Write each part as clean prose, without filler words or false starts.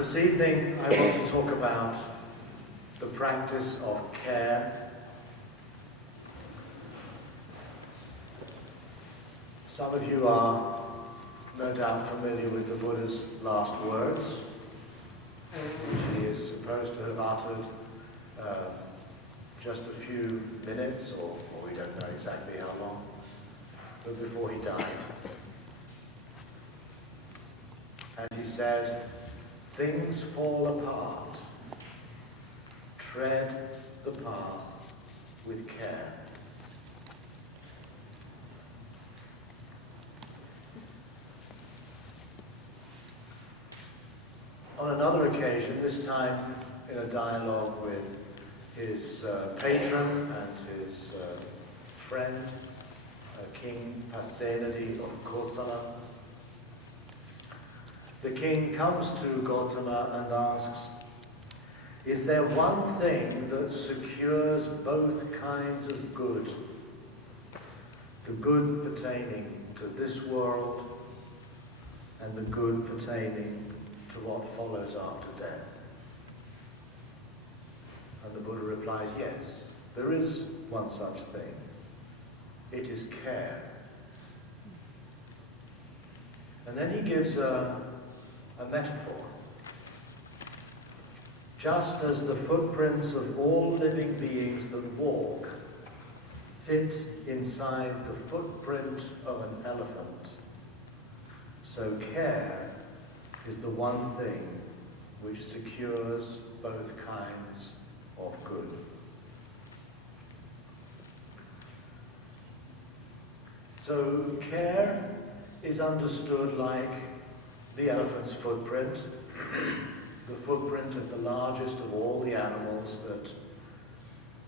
This evening I want to talk about the practice of care. Some of you are no doubt familiar with the Buddha's last words, which he is supposed to have uttered just a few minutes, or we don't know exactly how long, but before he died. And he said, "Things fall apart. Tread the path with care." On another occasion, this time in a dialogue with his patron and his friend, King Pasenadi of Kosala, the king comes to Gautama and asks, "Is there one thing that secures both kinds of good? The good pertaining to this world and the good pertaining to what follows after death?" And the Buddha replies, "Yes, there is one such thing. It is care." And then he gives a metaphor. Just as the footprints of all living beings that walk fit inside the footprint of an elephant, so care is the one thing which secures both kinds of good. So care is understood like the elephant's footprint, the footprint of the largest of all the animals that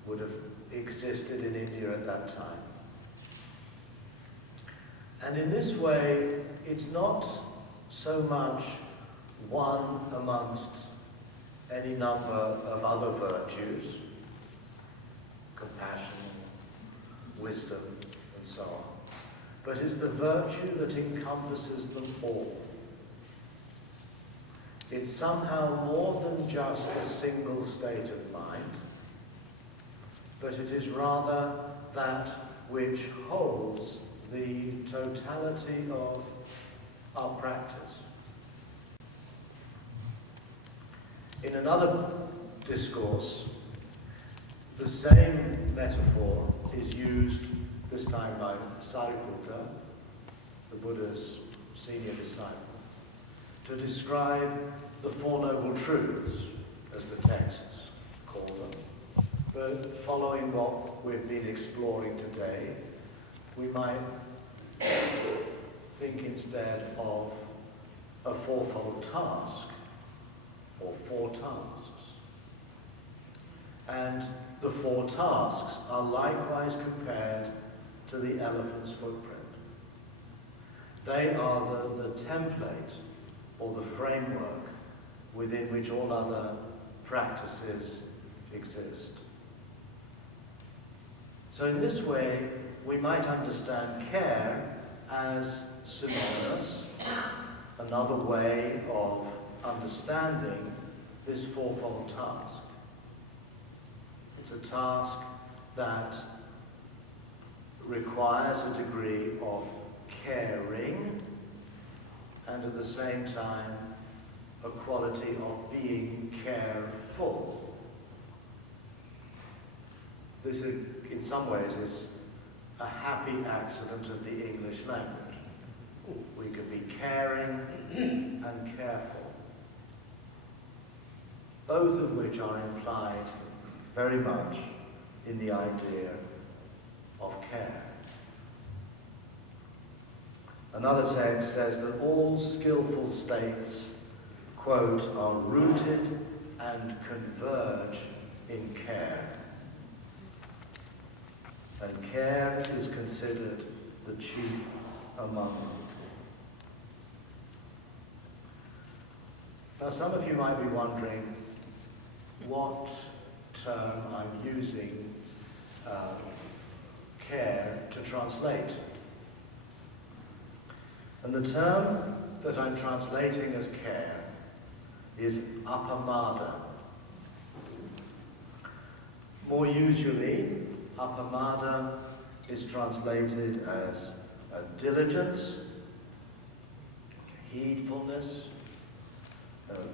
would have existed in India at that time. And in this way, it's not so much one amongst any number of other virtues, compassion, wisdom, and so on, but is the virtue that encompasses them all. It's somehow more than just a single state of mind, but it is rather that which holds the totality of our practice. In another discourse, the same metaphor is used, this time by Sariputta, the Buddha's senior disciple, to describe the Four Noble Truths, as the texts call them. But following what we've been exploring today, we might think instead of a fourfold task, or four tasks. And the four tasks are likewise compared to the elephant's footprint. They are the template or the framework within which all other practices exist. So in this way, we might understand care as synonymous, another way of understanding this fourfold task. It's a task that requires a degree of caring and at the same time a quality of being careful. This, in some ways, is a happy accident of the English language. We could be caring and careful, both of which are implied very much in the idea of care. Another text says that all skillful states, quote, "are rooted and converge in care." And care is considered the chief among them. Now, some of you might be wondering what term I'm using care to translate. And the term that I'm translating as care is appamada. More usually, appamada is translated as diligence, heedfulness,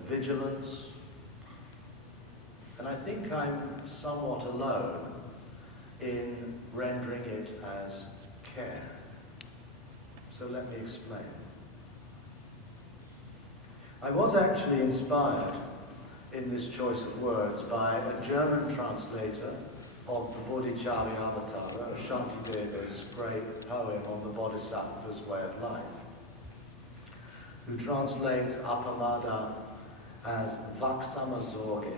vigilance, and I think I'm somewhat alone in rendering it as care. So let me explain. I was actually inspired in this choice of words by a German translator of the Bodhicharyavatara, of Shantideva's great poem on the Bodhisattva's way of life, who translates appamada as vaksamasorge,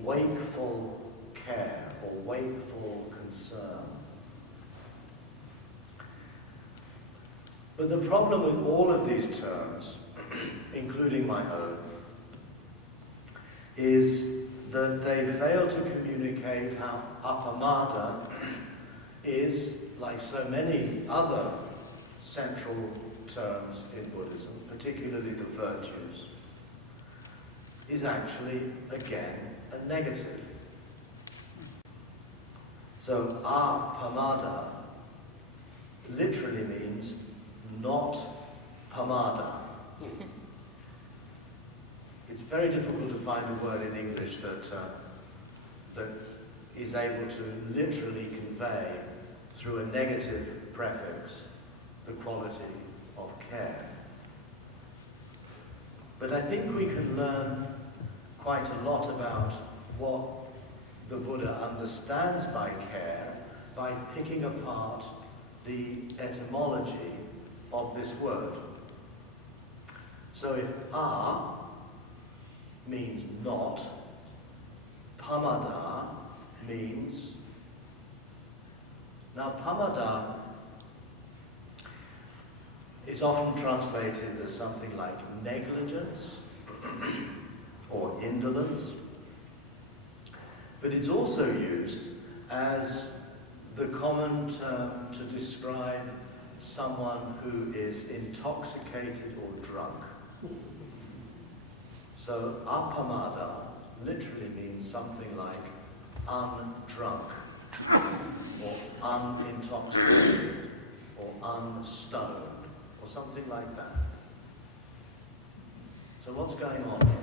wakeful care or wakeful concern. But the problem with all of these terms, including my own, is that they fail to communicate how appamada is, like so many other central terms in Buddhism, particularly the virtues, is actually, again, a negative. So, appamada literally means not pamada. It's very difficult to find a word in English that is able to literally convey, through a negative prefix, the quality of care. But I think we can learn quite a lot about what the Buddha understands by care by picking apart the etymology of this word. So if a means not, pamada means, now pamada is often translated as something like negligence or indolence, but it's also used as the common term to describe someone who is intoxicated or drunk. So appamada literally means something like undrunk, or unintoxicated, or unstoned, or something like that. So what's going on here?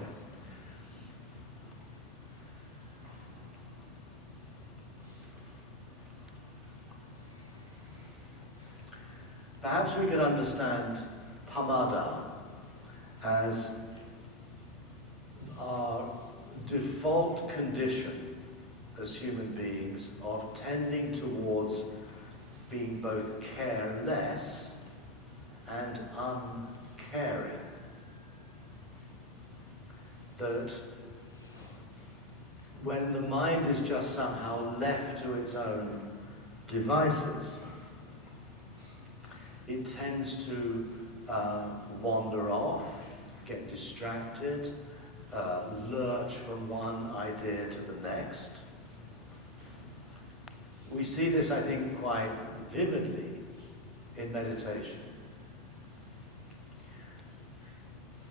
Perhaps we can understand pamada as our default condition as human beings of tending towards being both careless and uncaring. That when the mind is just somehow left to its own devices, it tends to wander off, get distracted, lurch from one idea to the next. We see this, I think, quite vividly in meditation.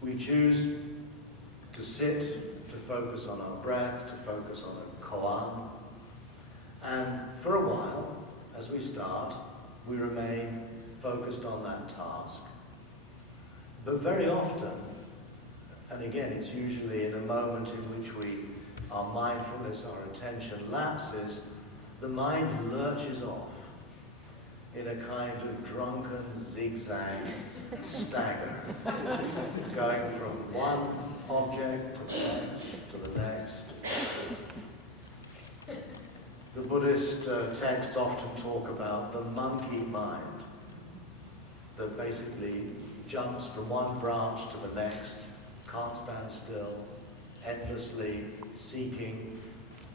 We choose to sit, to focus on our breath, to focus on a koan, and for a while, as we start, we remain focused on that task. But very often, and again, it's usually in a moment in which our mindfulness, our attention lapses, the mind lurches off in a kind of drunken zigzag stagger, going from one object to the next. The Buddhist texts often talk about the monkey mind that basically jumps from one branch to the next, can't stand still, endlessly seeking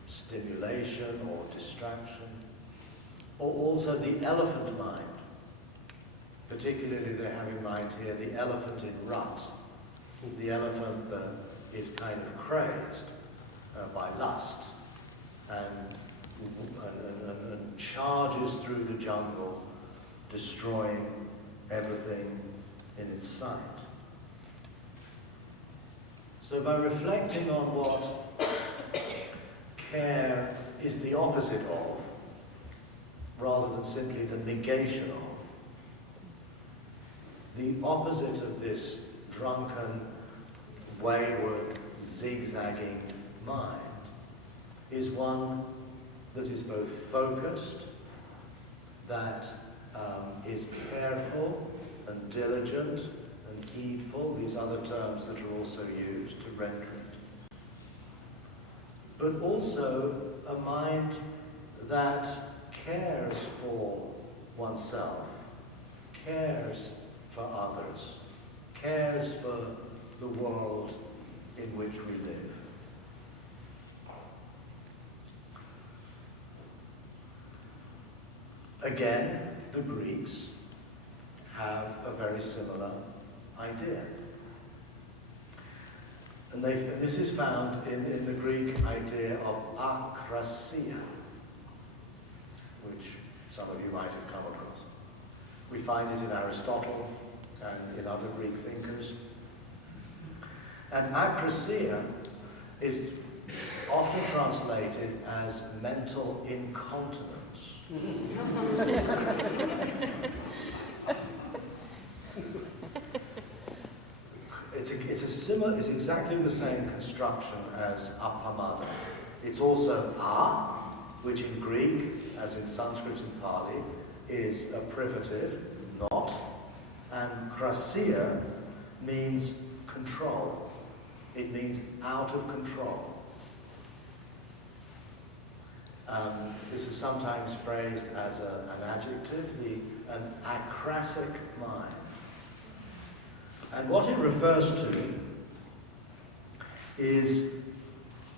stimulation or distraction. Or also the elephant mind, particularly they have in mind here the elephant in rut, the elephant that is kind of crazed by lust and charges through the jungle, destroying everything in its sight. So by reflecting on what care is the opposite of, rather than simply the negation of, the opposite of this drunken, wayward, zigzagging mind is one that is both focused, that is careful and diligent and heedful, these other terms that are also used to render it, but also a mind that cares for oneself, cares for others, cares for the world in which we live. Again, the Greeks have a very similar idea. And this is found in the Greek idea of akrasia, which some of you might have come across. We find it in Aristotle and in other Greek thinkers. And akrasia is often translated as mental incontinence. It's exactly the same construction as apamada. It's also a, which in Greek, as in Sanskrit and Pali, is a privative, not, and krasia means control. It means out of control. This is sometimes phrased as an adjective, an acrasic mind. And what it refers to is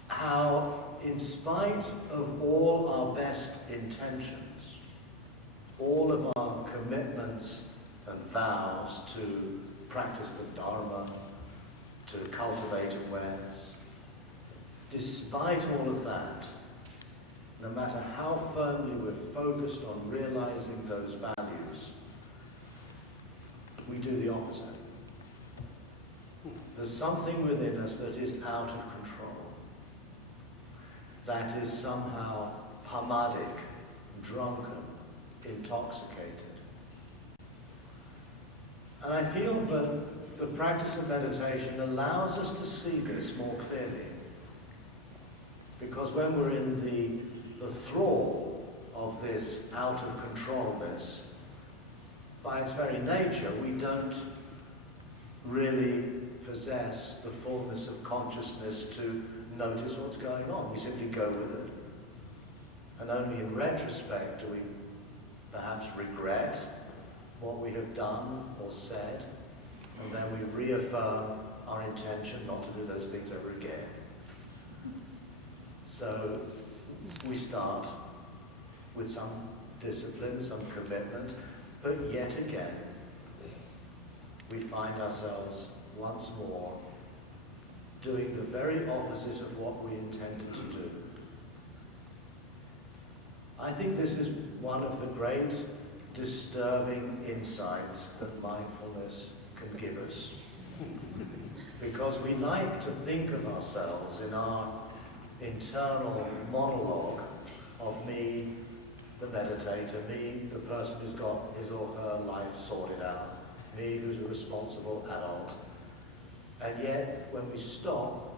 how, in spite of all our best intentions, all of our commitments and vows to practice the Dharma, to cultivate awareness, despite all of that, no matter how firmly we're focused on realizing those values, we do the opposite. There's something within us that is out of control, that is somehow pamadic, drunken, intoxicated. And I feel that the practice of meditation allows us to see this more clearly. Because when we're in the thrall of this out of controlness, by its very nature, we don't really possess the fullness of consciousness to notice what's going on. We simply go with it. And only in retrospect do we perhaps regret what we have done or said, and then we reaffirm our intention not to do those things ever again. So we start with some discipline, some commitment, but yet again, we find ourselves once more doing the very opposite of what we intended to do. I think this is one of the great disturbing insights that mindfulness can give us. Because we like to think of ourselves in our internal monologue of me, the meditator, me, the person who's got his or her life sorted out, me who's a responsible adult. And yet, when we stop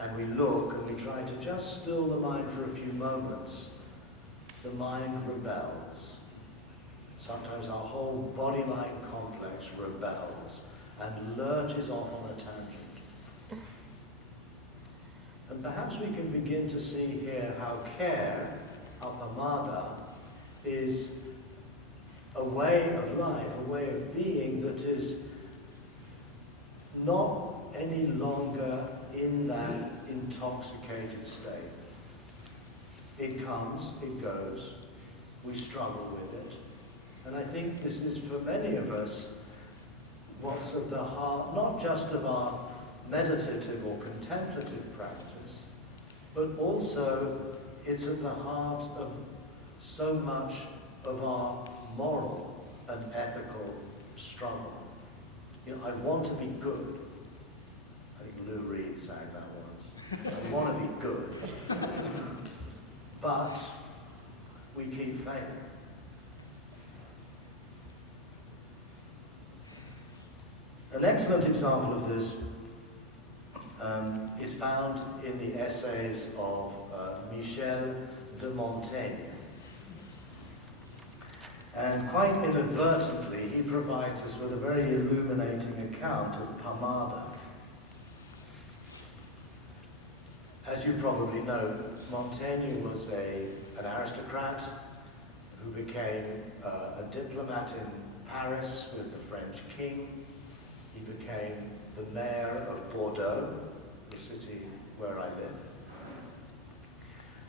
and we look and we try to just still the mind for a few moments, the mind rebels. Sometimes our whole body-mind complex rebels and lurches off on a tangent. And perhaps we can begin to see here how care, apamada, is a way of life, a way of being that is not any longer in that intoxicated state. It comes, it goes, we struggle with it. And I think this is, for many of us, what's at the heart, not just of our meditative or contemplative practice, but also it's at the heart of so much of our moral and ethical struggle. You know, I want to be good. I think Lou Reed failing. An excellent example of this is found in the essays of Michel de Montaigne. And quite inadvertently, he provides us with a very illuminating account of Pomada. As you probably know, Montaigne was an aristocrat who became a diplomat in Paris with the French king. He became the mayor of Bordeaux, the city where I live.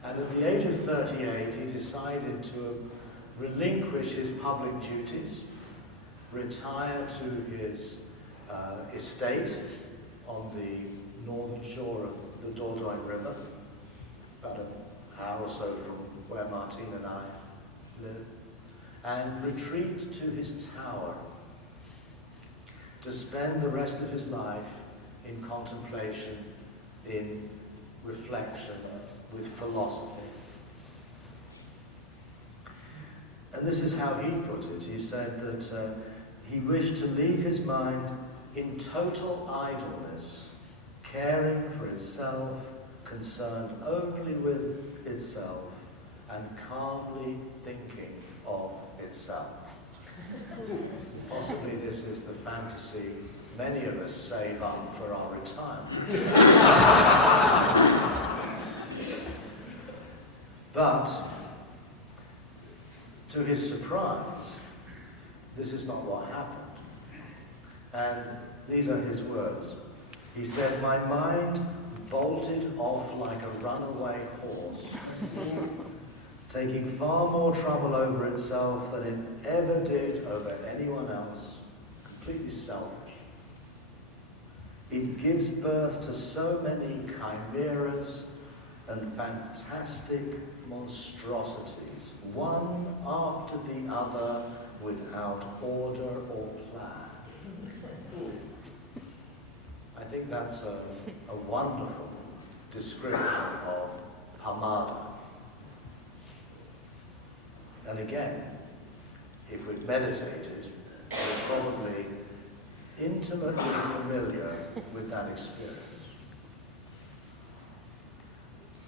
And at the age of 38, he decided to relinquish his public duties, retire to his estate on the northern shore of the Dordogne River, about an hour or so from where Martine and I live, and retreat to his tower to spend the rest of his life in contemplation, in reflection, with philosophy. And this is how he put it. He said that he wished to leave his mind in total idleness, caring for itself, concerned only with itself, and calmly thinking of itself. Possibly this is the fantasy many of us save up for our retirement. But, to his surprise, this is not what happened. And these are his words. He said, "My mind bolted off like a runaway horse, taking far more trouble over itself than it ever did over anyone else, completely selfish. It gives birth to so many chimeras and fantastic monstrosities, one after the other, without order or plan." I think that's a wonderful description of Pomada. And again, if we've meditated, we're probably intimately familiar with that experience.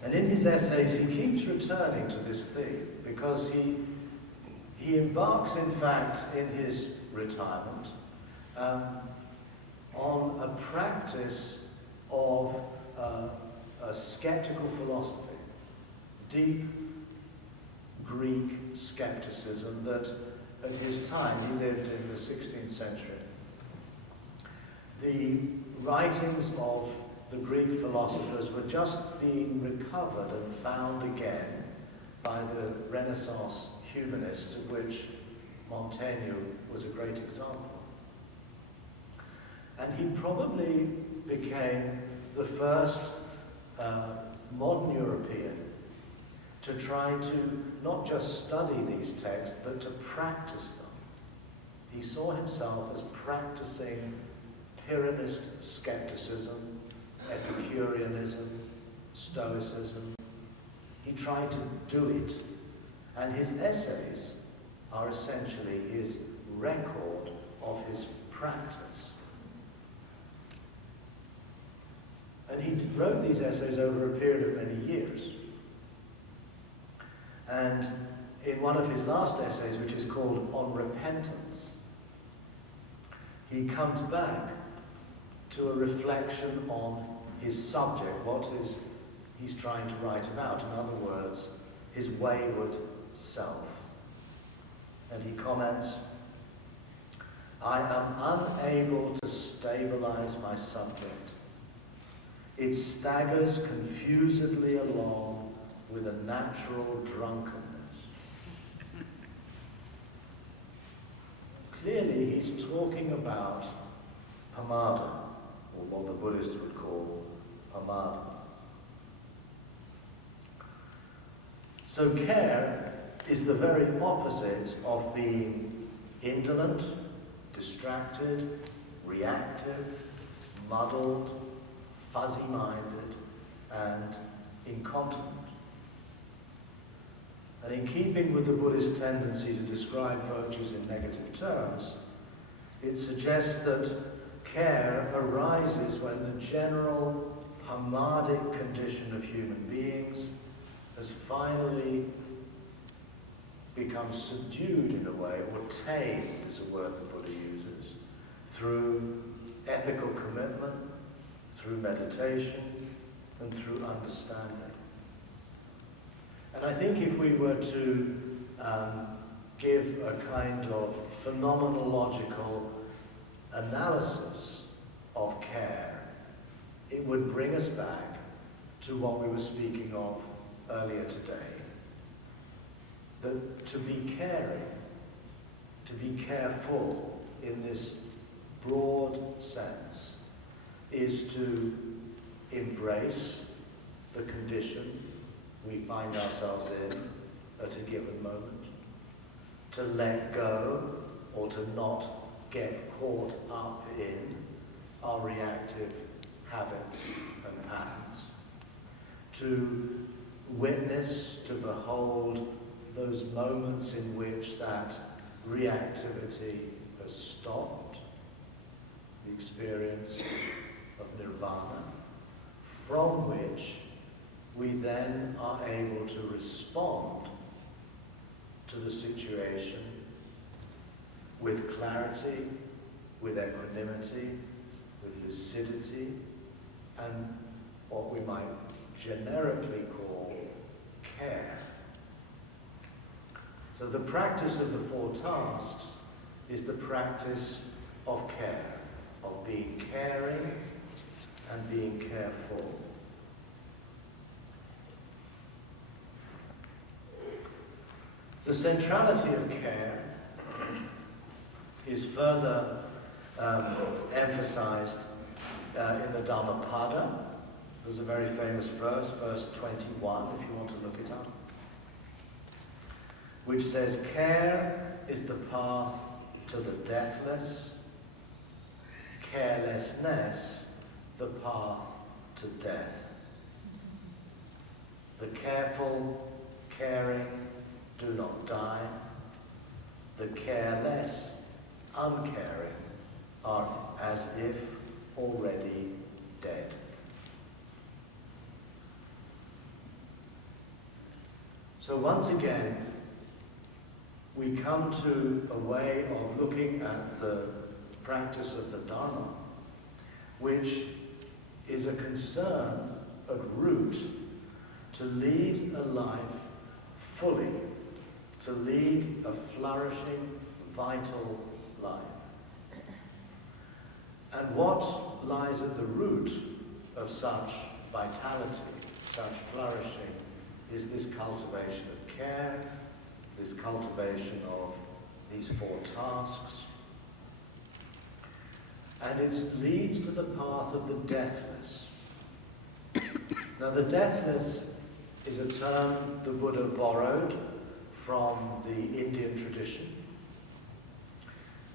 And in his essays, he keeps returning to this theme, because he embarks, in fact, in his retirement, on a practice of a skeptical philosophy, deep Greek skepticism that at his time, he lived in the 16th century. The writings of the Greek philosophers were just being recovered and found again by the Renaissance humanists, of which Montaigne was a great example. And he probably became the first modern European to try to not just study these texts, but to practice them. He saw himself as practicing Pyrrhonist skepticism, Epicureanism, Stoicism. He tried to do it, and his essays are essentially his record of his practice. And he wrote these essays over a period of many years. And in one of his last essays, which is called On Repentance, he comes back to a reflection on his subject, what is he's trying to write about. In other words, his wayward self. And he comments, "I am unable to stabilize my subject. It staggers confusedly along with a natural drunkenness." Clearly, he's talking about Pomada, or what the Buddhists would call Pomada. So care is the very opposite of being indolent, distracted, reactive, muddled, fuzzy-minded, and incontinent. And in keeping with the Buddhist tendency to describe virtues in negative terms, it suggests that care arises when the general harmadic condition of human beings has finally become subdued in a way, or tamed is a word the Buddha uses, through ethical commitment, through meditation, and through understanding. And I think if we were to give a kind of phenomenological analysis of care, it would bring us back to what we were speaking of earlier today. That to be caring, to be careful in this broad sense, is to embrace the condition we find ourselves in at a given moment, to let go or to not get caught up in our reactive habits and acts, to witness, to behold those moments in which that reactivity has stopped, the experience of nirvana, from which we then are able to respond to the situation with clarity, with equanimity, with lucidity, and what we might generically call care. So the practice of the 4 tasks is the practice of care, of being caring and being careful. The centrality of care is further emphasized in the Dhammapada. There's a very famous verse, verse 21, if you want to look it up, which says, "Care is the path to the deathless, carelessness the path to death. The careful, caring do not die. The careless, uncaring are as if already dead." So once again, we come to a way of looking at the practice of the Dharma, which is a concern at root to lead a life fully, to lead a flourishing, vital life. And what lies at the root of such vitality, such flourishing, is this cultivation of care, this cultivation of these 4 tasks. And it leads to the path of the deathless. Now, the deathless is a term the Buddha borrowed from the Indian tradition.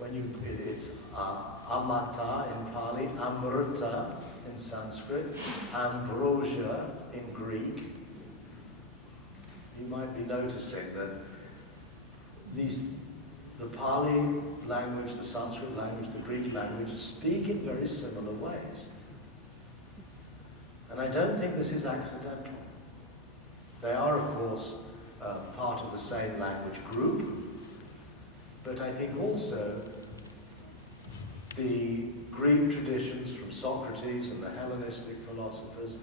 It's amata in Pali, amrita in Sanskrit, ambrosia in Greek. You might be noticing that the Pali language, the Sanskrit language, the Greek language speak in very similar ways. And I don't think this is accidental. They are, of course, part of the same language group, but I think also the Greek traditions from Socrates and the Hellenistic philosophers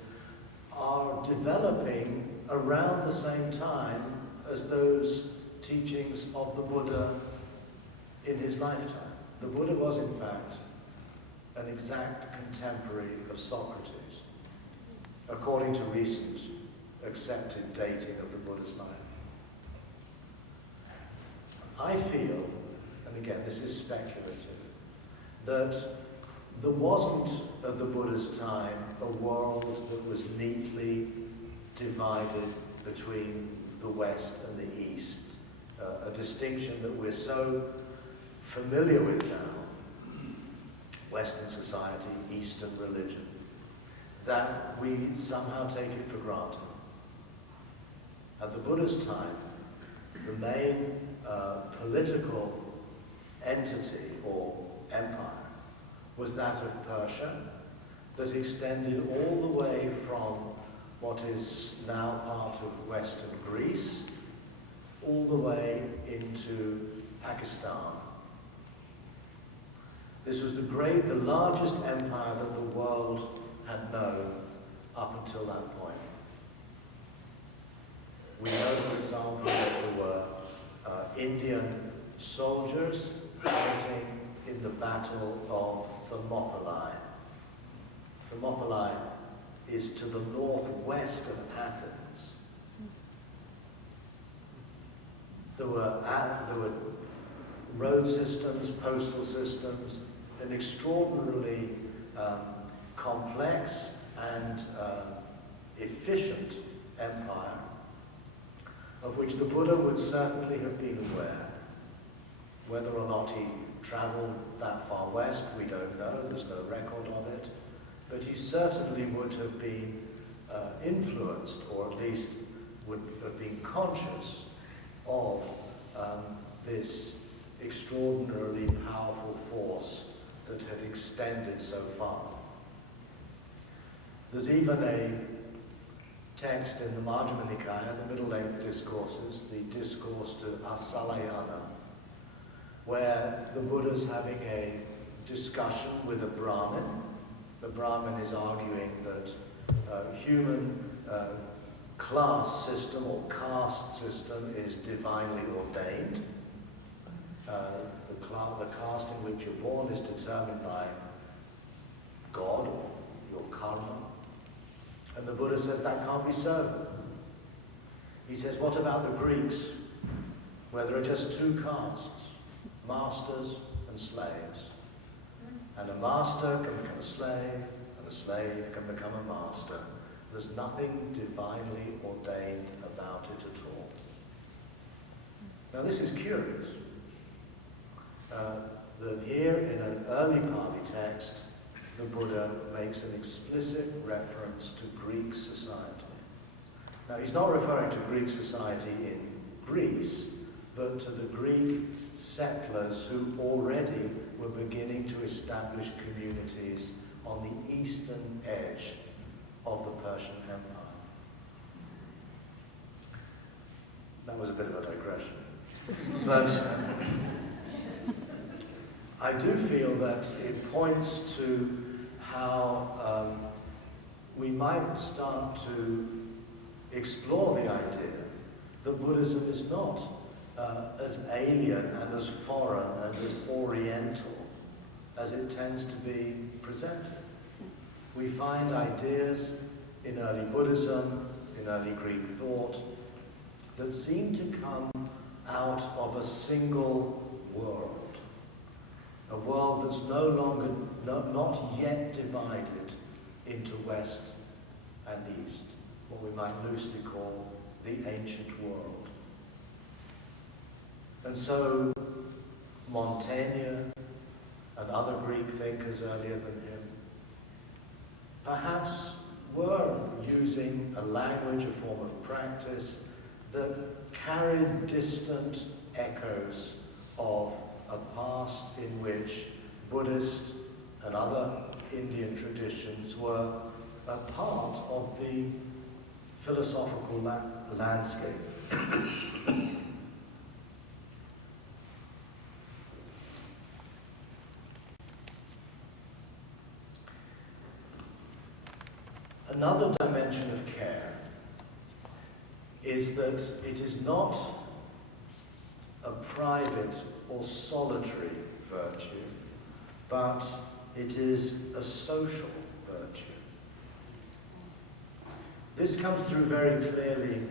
are developing around the same time as those teachings of the Buddha in his lifetime. The Buddha was, in fact, an exact contemporary of Socrates, according to recent accepted dating of the Buddha's life. I feel, and again this is speculative, that there wasn't at the Buddha's time a world that was neatly divided between the West and the East, a distinction that we're so familiar with now, Western society, Eastern religion, that we somehow take it for granted. At the Buddha's time, the main political entity or empire was that of Persia, that extended all the way from what is now part of Western Greece, all the way into Pakistan. This was the largest empire that the world had known up until that point. We know, for example, that there were Indian soldiers fighting in the Battle of Thermopylae. Thermopylae is to the northwest of Athens. There were road systems, postal systems, an extraordinarily complex and efficient empire, of which the Buddha would certainly have been aware. Whether or not he traveled that far west, we don't know, there's no record of it, but he certainly would have been influenced, or at least would have been conscious of this extraordinarily powerful force that had extended so far. There's even a text in the Majjhima Nikaya, the middle-length discourses, the discourse to Asalayana, where the Buddha's having a discussion with a Brahmin. The Brahmin is arguing that human class system or caste system is divinely ordained. The caste in which you're born is determined by God, your karma. And the Buddha says that can't be so. He says, what about the Greeks, where there are just two castes, masters and slaves? And a master can become a slave, and a slave can become a master. There's nothing divinely ordained about it at all. Now this is curious. That here in an early Pali text, the Buddha makes an explicit reference to Greek society. Now he's not referring to Greek society in Greece, but to the Greek settlers who already were beginning to establish communities on the eastern edge of the Persian Empire. That was a bit of a digression. But I do feel that it points to how we might start to explore the idea that Buddhism is not as alien and as foreign and as oriental as it tends to be presented. We find ideas in early Buddhism, in early Greek thought, that seem to come out of a single world. A world that's no longer, not yet divided into West and East, what we might loosely call the ancient world. And so Montaigne and other Greek thinkers earlier than him perhaps were using a language, a form of practice that carried distant echoes of a past in which Buddhist and other Indian traditions were a part of the philosophical landscape. Another dimension of care is that it is not a private or solitary virtue, but it is a social virtue. This comes through very clearly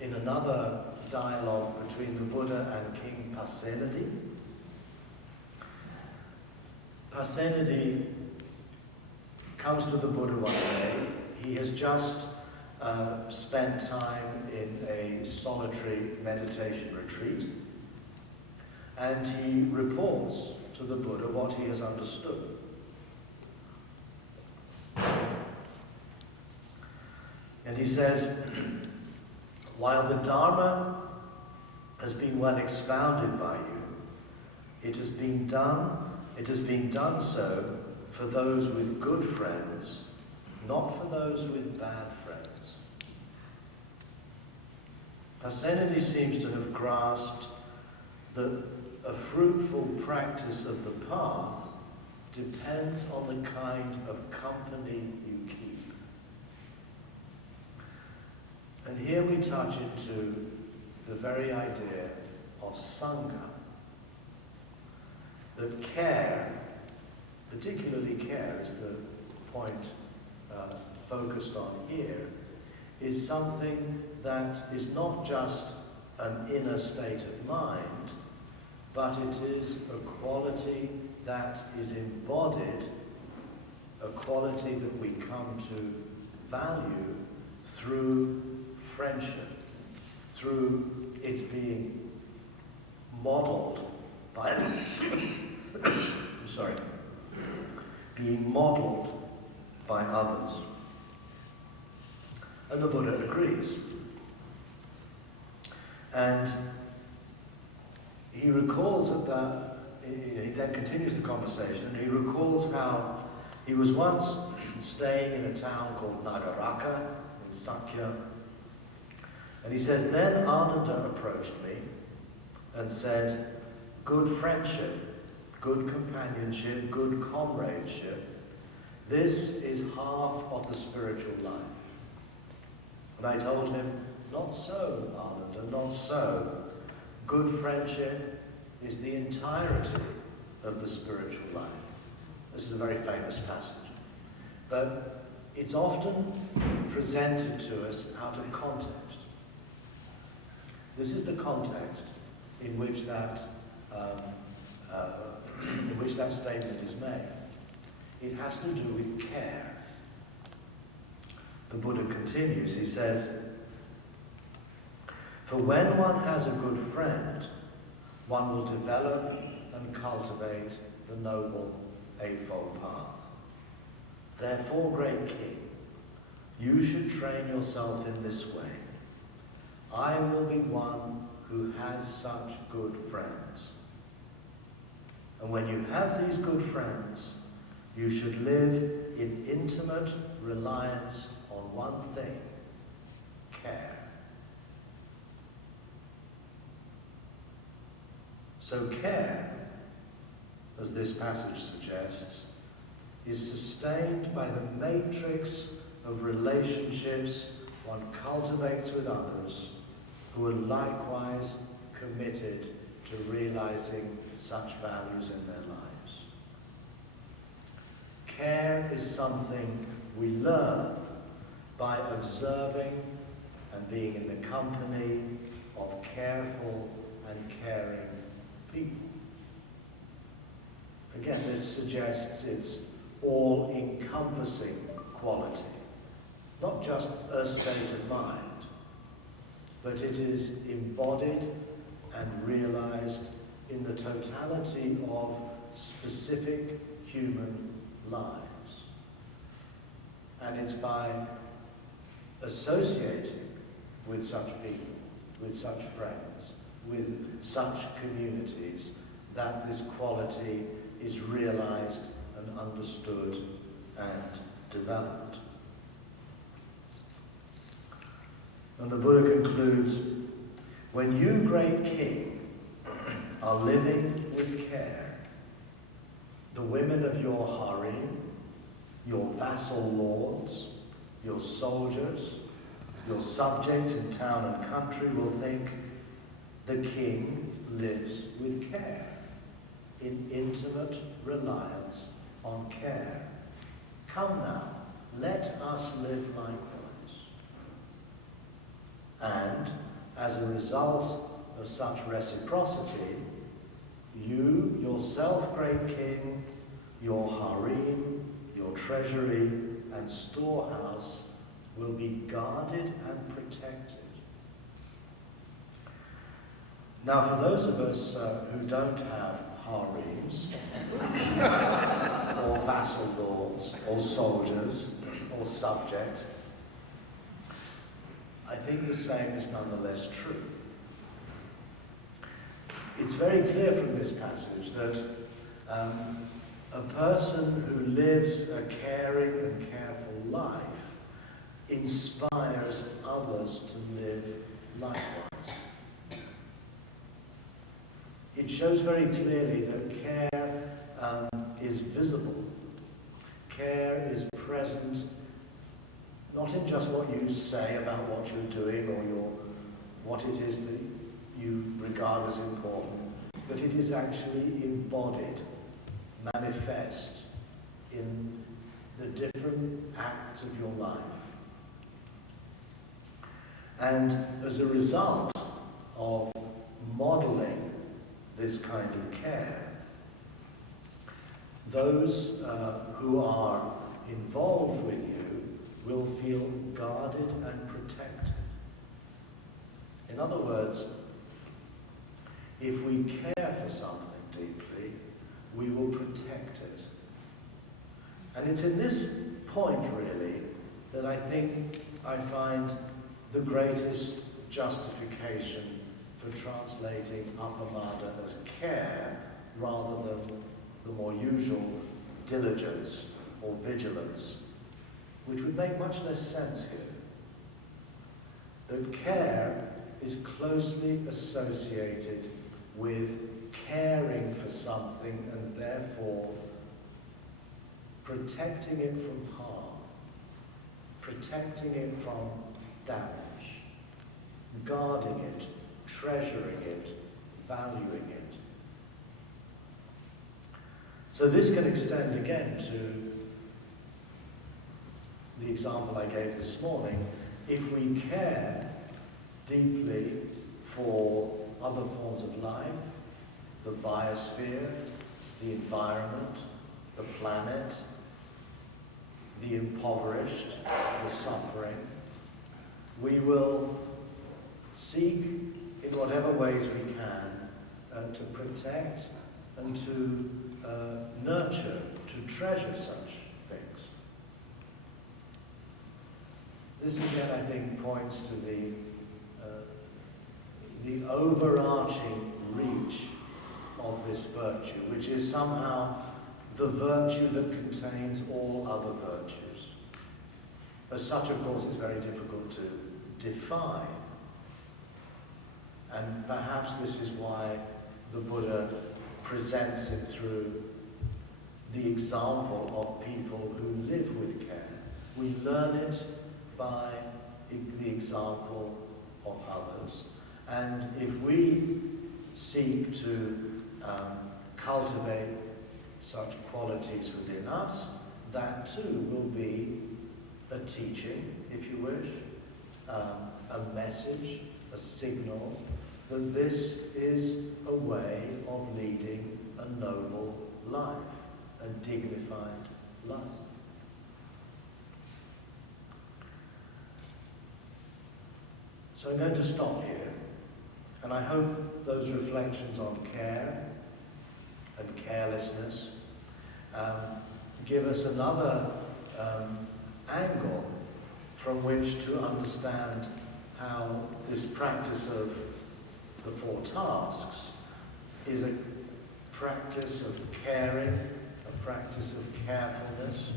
in another dialogue between the Buddha and King Pasenadi. Pasenadi comes to the Buddha one day. He has just spent time in a solitary meditation retreat, and he reports to the Buddha what he has understood. And he says, while the Dharma has been well expounded by you. It has been done so for those with good friends, not for those with bad friends. Parsenides seems to have grasped that a fruitful practice of the path depends on the kind of company you keep. And here we touch into the very idea of Sangha. That care, particularly care is the point focused on here, is something that is not just an inner state of mind, but it is a quality that is embodied, a quality that we come to value through friendship, through its being modeled by being modeled by others. And the Buddha agrees. And he recalls he then continues the conversation, and he recalls how he was once staying in a town called Nagaraka in Sakya. And he says, then Ananda approached me and said, good friendship, good companionship, good comradeship, this is half of the spiritual life. And I told him, not so, Ananda, not so. Good friendship is the entirety of the spiritual life. This is a very famous passage. But it's often presented to us out of context. This is the context in which that statement is made. It has to do with care. The Buddha continues, he says, for when one has a good friend, one will develop and cultivate the noble Eightfold Path. Therefore, great king, you should train yourself in this way. I will be one who has such good friends. And when you have these good friends, you should live in intimate reliance on one thing, care. So care, as this passage suggests, is sustained by the matrix of relationships one cultivates with others who are likewise committed to realizing such values in their lives. Care is something we learn by observing and being in the company of careful and caring people. Again, this suggests it's all-encompassing quality, not just a state of mind, but it is embodied and realized in the totality of specific human lives. And it's by associating with such people, with such friends, with such communities, that this quality is realized and understood and developed. And the Buddha concludes, when you, great king, are living with care, the women of your harem, your vassal lords, your soldiers, your subjects in town and country will think the king lives with care, in intimate reliance on care. Come now, let us live likewise. And as a result of such reciprocity, you, yourself, great king, your harem, your treasury and storehouse will be guarded and protected. Now, for those of us who don't have harems, or vassal lords, or soldiers, or subjects, I think the same is nonetheless true. it's very clear from this passage that a person who lives a caring and careful life inspires others to live likewise. It shows very clearly that care is visible. Care is present not in just what you say about what you're doing or what it is that you regard as important, but it is actually embodied, manifest in the different acts of your life. And as a result of modeling this kind of care, those who are involved with you will feel guarded and protected. In other words, if we care for something deeply, we will protect it. And it's in this point, really, that I think I find the greatest justification for translating appamada as care rather than the more usual diligence or vigilance, which would make much less sense here. That care is closely associated with caring for something and therefore protecting it from harm, protecting it from damage, guarding it, treasuring it, valuing it. So this can extend again to the example I gave this morning. If we care deeply for other forms of life, the biosphere, the environment, the planet, the impoverished, the suffering, we will seek in whatever ways we can to protect and to nurture, to treasure such things. This again, I think, points to the overarching reach of this virtue, which is somehow the virtue that contains all other virtues. As such, of course, it's very difficult to define. And perhaps this is why the Buddha presents it through the example of people who live with care. We learn it by the example of others. And if we seek to cultivate such qualities within us, that too will be a teaching, if you wish, a message, a signal that this is a way of leading a noble life, a dignified life. So I'm going to stop here, and I hope those reflections on care and carelessness give us another angle from which to understand how this practice of the 4 tasks is a practice of caring, a practice of carefulness.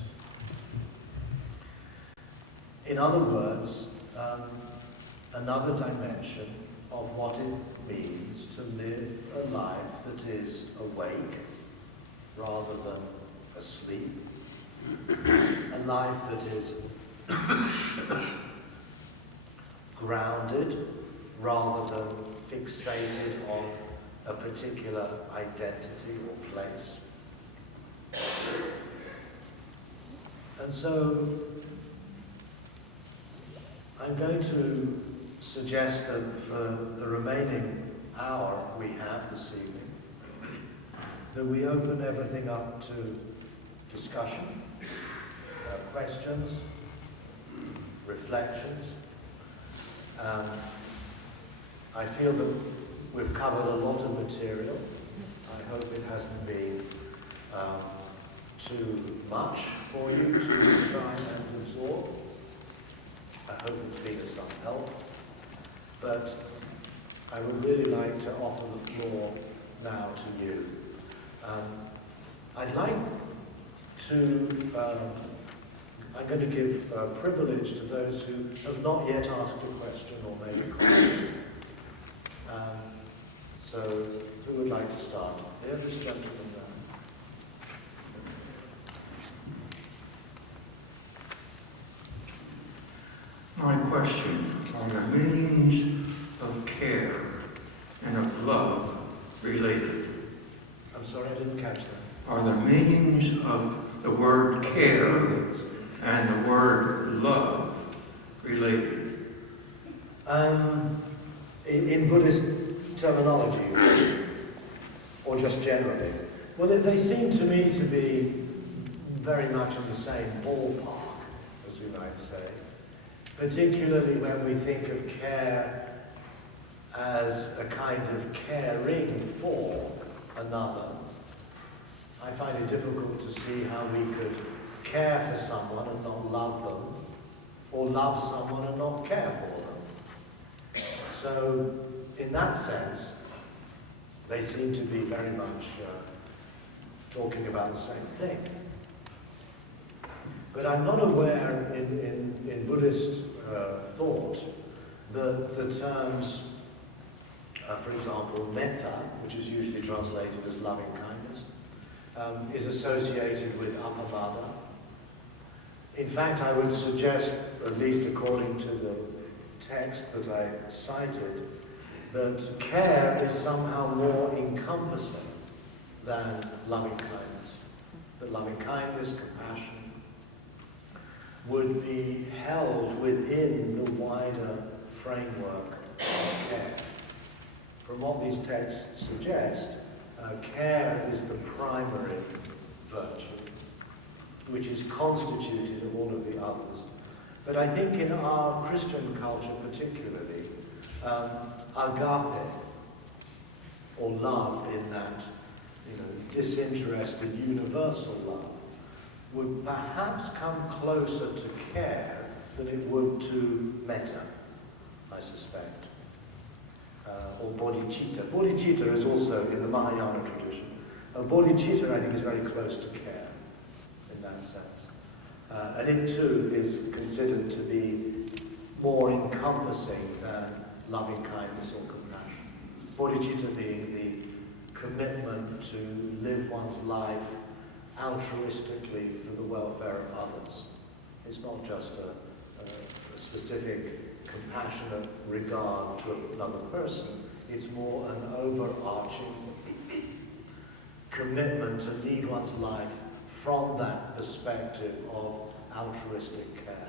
In other words, another dimension of what it means to live a life that is awake rather than asleep, a life that is grounded rather than fixated on a particular identity or place. And so I'm going to suggest that for the remaining hour we have this evening, that we open everything up to discussion, questions, reflections. I feel that we've covered a lot of material. I hope it hasn't been too much for you to try and absorb. I hope it's been of some help. But I would really like to offer the floor now to you. I'd like to, I'm going to give privilege to those who have not yet asked a question or made a comment. So, who would like to start? Here, this gentleman there. My question, are the meanings of care and of love related? I'm sorry, I didn't catch that. Are the meanings of the word care and the word love related? In Buddhist terminology, or just generally? Well, they seem to me to be very much in the same ballpark, as we might say. Particularly when we think of care as a kind of caring for another. I find it difficult to see how we could care for someone and not love them, or love someone and not care for them. So, in that sense, they seem to be very much talking about the same thing. But I'm not aware in Buddhist thought that the terms, for example, metta, which is usually translated as loving kindness, is associated with appamada. In fact, I would suggest, at least according to the text that I cited, that care is somehow more encompassing than loving kindness. That loving kindness, compassion, would be held within the wider framework of care. From what these texts suggest, care is the primary virtue, which is constituted of all of the others. But I think in our Christian culture particularly, agape, or love in that, disinterested, universal love, would perhaps come closer to care than it would to metta, I suspect. Or bodhicitta. Bodhicitta is also in the Mahayana tradition. Bodhicitta, I think, is very close to care in that sense. And it too is considered to be more encompassing than loving kindness or compassion. Bodhicitta being the commitment to live one's life altruistically for the welfare of others. It's not just a specific compassionate regard to another person. It's more an overarching commitment to lead one's life from that perspective of altruistic care.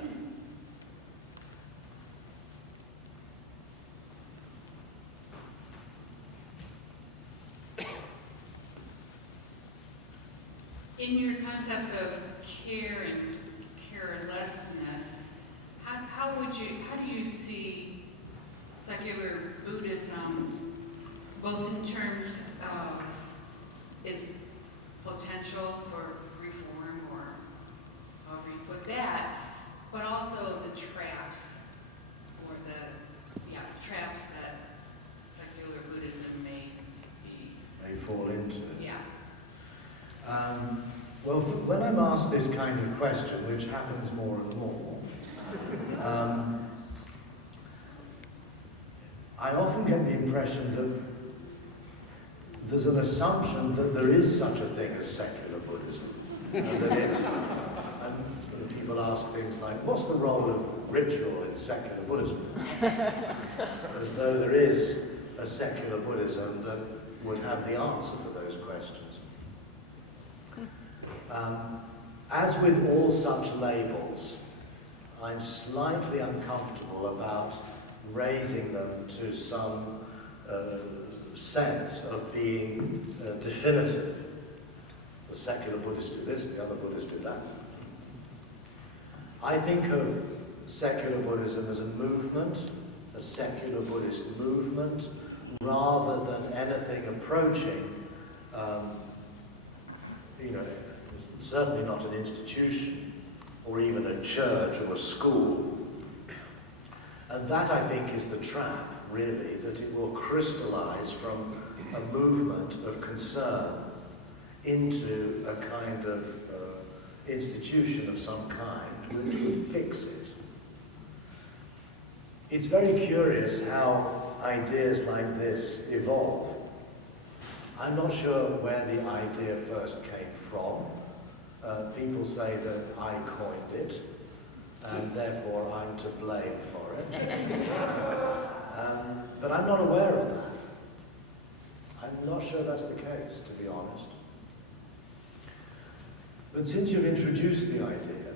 In your concepts of care and carelessness, how do you see secular Buddhism, both in terms of its potential for reform, or however you put that, but also the traps, or the traps that secular Buddhism may fall into? Yeah. Well, when I'm asked this kind of question, which happens more and more, I often get the impression that there's an assumption that there is such a thing as secular Buddhism. And people ask things like, what's the role of ritual in secular Buddhism? As though there is a secular Buddhism that would have the answer for those questions. As with all such labels, I'm slightly uncomfortable about raising them to some sense of being definitive. The secular Buddhists do this, the other Buddhists do that. I think of secular Buddhism as a movement, a secular Buddhist movement, rather than anything approaching, certainly not an institution, or even a church or a school. And that, I think, is the trap. really, that it will crystallize from a movement of concern into a kind of institution of some kind which would fix it. It's very curious how ideas like this evolve. I'm not sure where the idea first came from. People say that I coined it, and therefore I'm to blame for it. But I'm not aware of that. I'm not sure that's the case, to be honest. But since you've introduced the idea,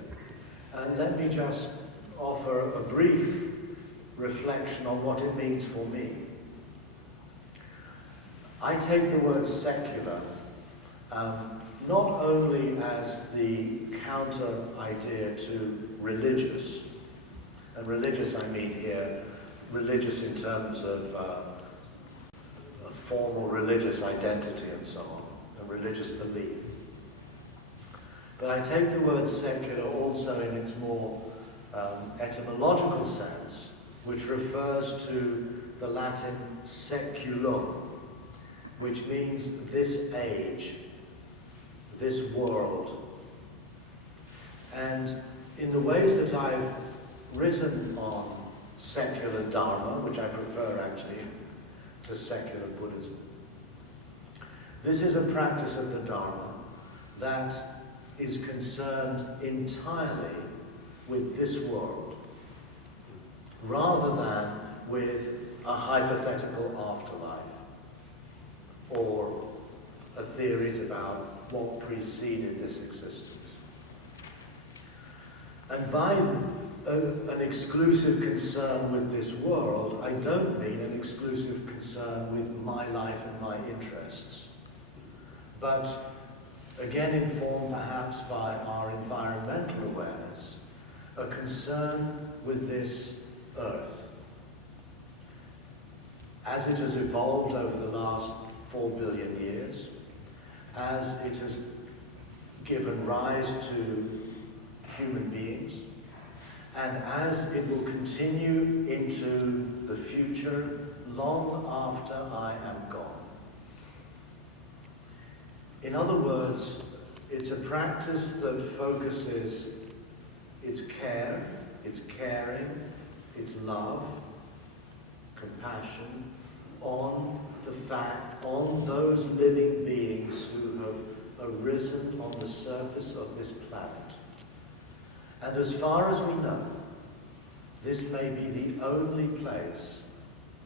let me just offer a brief reflection on what it means for me. I take the word secular not only as the counter idea to religious, and religious I mean here, religious in terms of a formal religious identity and so on, a religious belief. But I take the word secular also in its more etymological sense, which refers to the Latin seculum, which means this age, this world. And in the ways that I've written on secular Dharma, which I prefer actually to secular Buddhism, this is a practice of the Dharma that is concerned entirely with this world, rather than with a hypothetical afterlife or theories about what preceded this existence. And by an exclusive concern with this world, I don't mean an exclusive concern with my life and my interests, but again informed perhaps by our environmental awareness, a concern with this earth. As it has evolved over the last 4 billion years, as it has given rise to human beings, and as it will continue into the future long after I am gone. In other words, it's a practice that focuses its care, its caring, its love, compassion on the fact, on those living beings who have arisen on the surface of this planet. And as far as we know, this may be the only place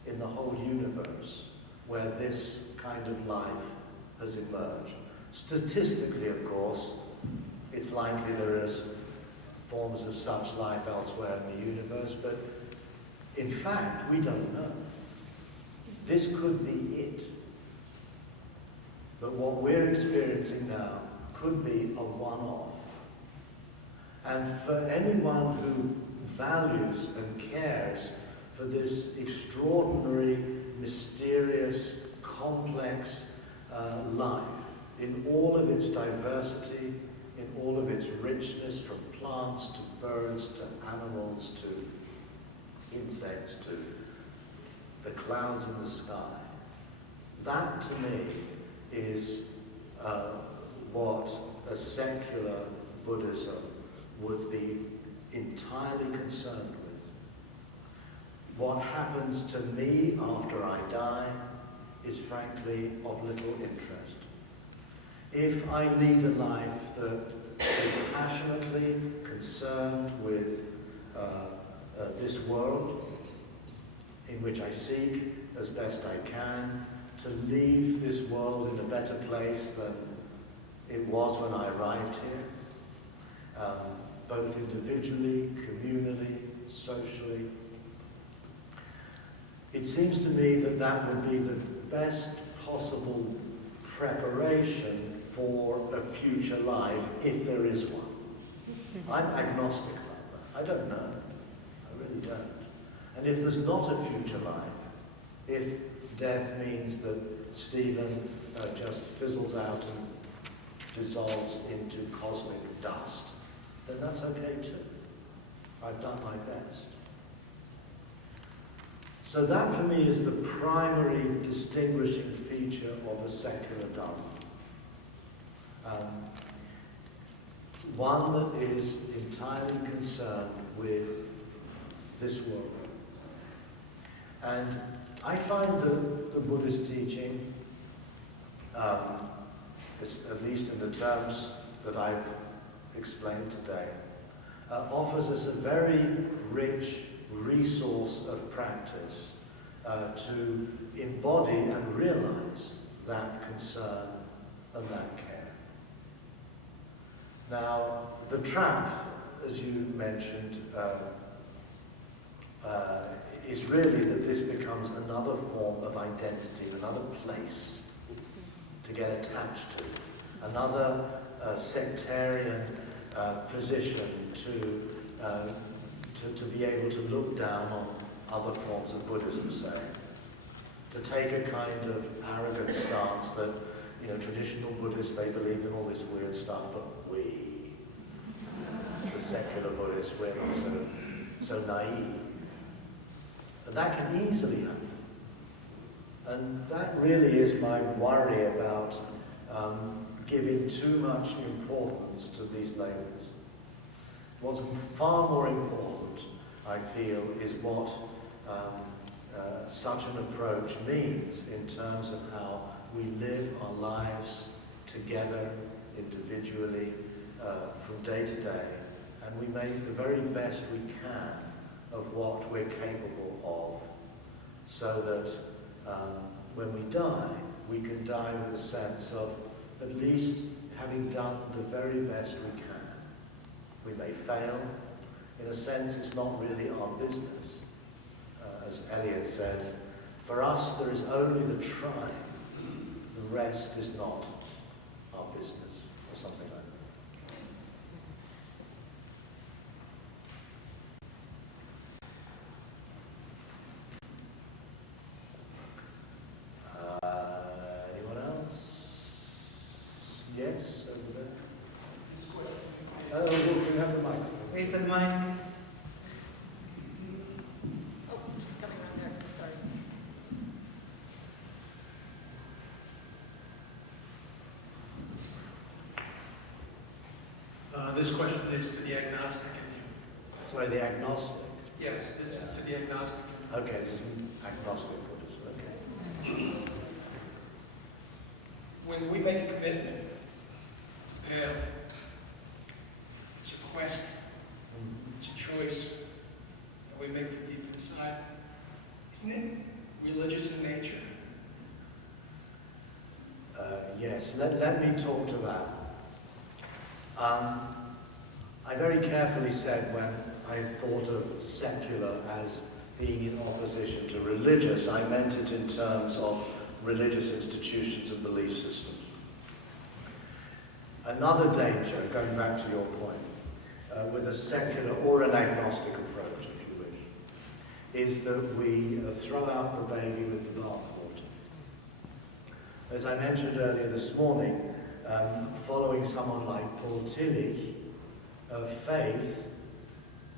in the whole universe where this kind of life has emerged. Statistically, of course, it's likely there is forms of such life elsewhere in the universe, but in fact, we don't know. This could be it. But what we're experiencing now could be a one-off. And for anyone who values and cares for this extraordinary, mysterious, complex life, in all of its diversity, in all of its richness, from plants to birds to animals to insects to the clouds in the sky. That, to me, is what a secular Buddhism would be entirely concerned with. What happens to me after I die is frankly of little interest. If I lead a life that is passionately concerned with this world, in which I seek as best I can to leave this world in a better place than it was when I arrived here, both individually, communally, socially, it seems to me that that would be the best possible preparation for a future life, if there is one. I'm agnostic about that. I don't know. I really don't. And if there's not a future life, if death means that Stephen just fizzles out and dissolves into cosmic dust, then that's okay too. I've done my best. So that for me is the primary distinguishing feature of a secular Dharma. One that is entirely concerned with this world. And I find the Buddhist teaching, at least in the terms that I've explained today, offers us a very rich resource of practice to embody and realize that concern and that care. Now, the trap, as you mentioned, is really that this becomes another form of identity, another place to get attached to, another sectarian position to be able to look down on other forms of Buddhism, say, to take a kind of arrogant stance that, you know, traditional Buddhists, they believe in all this weird stuff, but we, the secular Buddhists, we're not so naive. And that can easily happen. And that really is my worry about giving too much importance to these labels. What's far more important, I feel, is what such an approach means in terms of how we live our lives together, individually, from day to day, and we make the very best we can of what we're capable of, so that when we die, we can die with a sense of at least having done the very best we can. We may fail. In a sense, it's not really our business. As Eliot says, for us there is only the trying. The rest is not our business, or something like that. Anyone else? Yes, over there. Oh, we have the microphone. Wait for the mic. Oh, she's coming around there, sorry. This question is to the agnostic in you. Sorry, the agnostic. Yes, this is to the agnostic. Okay, this is agnostic Buddhism. Okay. When we make a commitment to path, it's a quest, it's a choice that we make from deep inside. Isn't it religious in nature? Yes, let me talk to that. I very carefully said when I thought of secular as being in opposition to religious, I meant it in terms of religious institutions and belief systems. Another danger, going back to your point, with a secular or an agnostic approach, if you wish, is that we throw out the baby with the bathwater. As I mentioned earlier this morning, following someone like Paul Tillich, faith,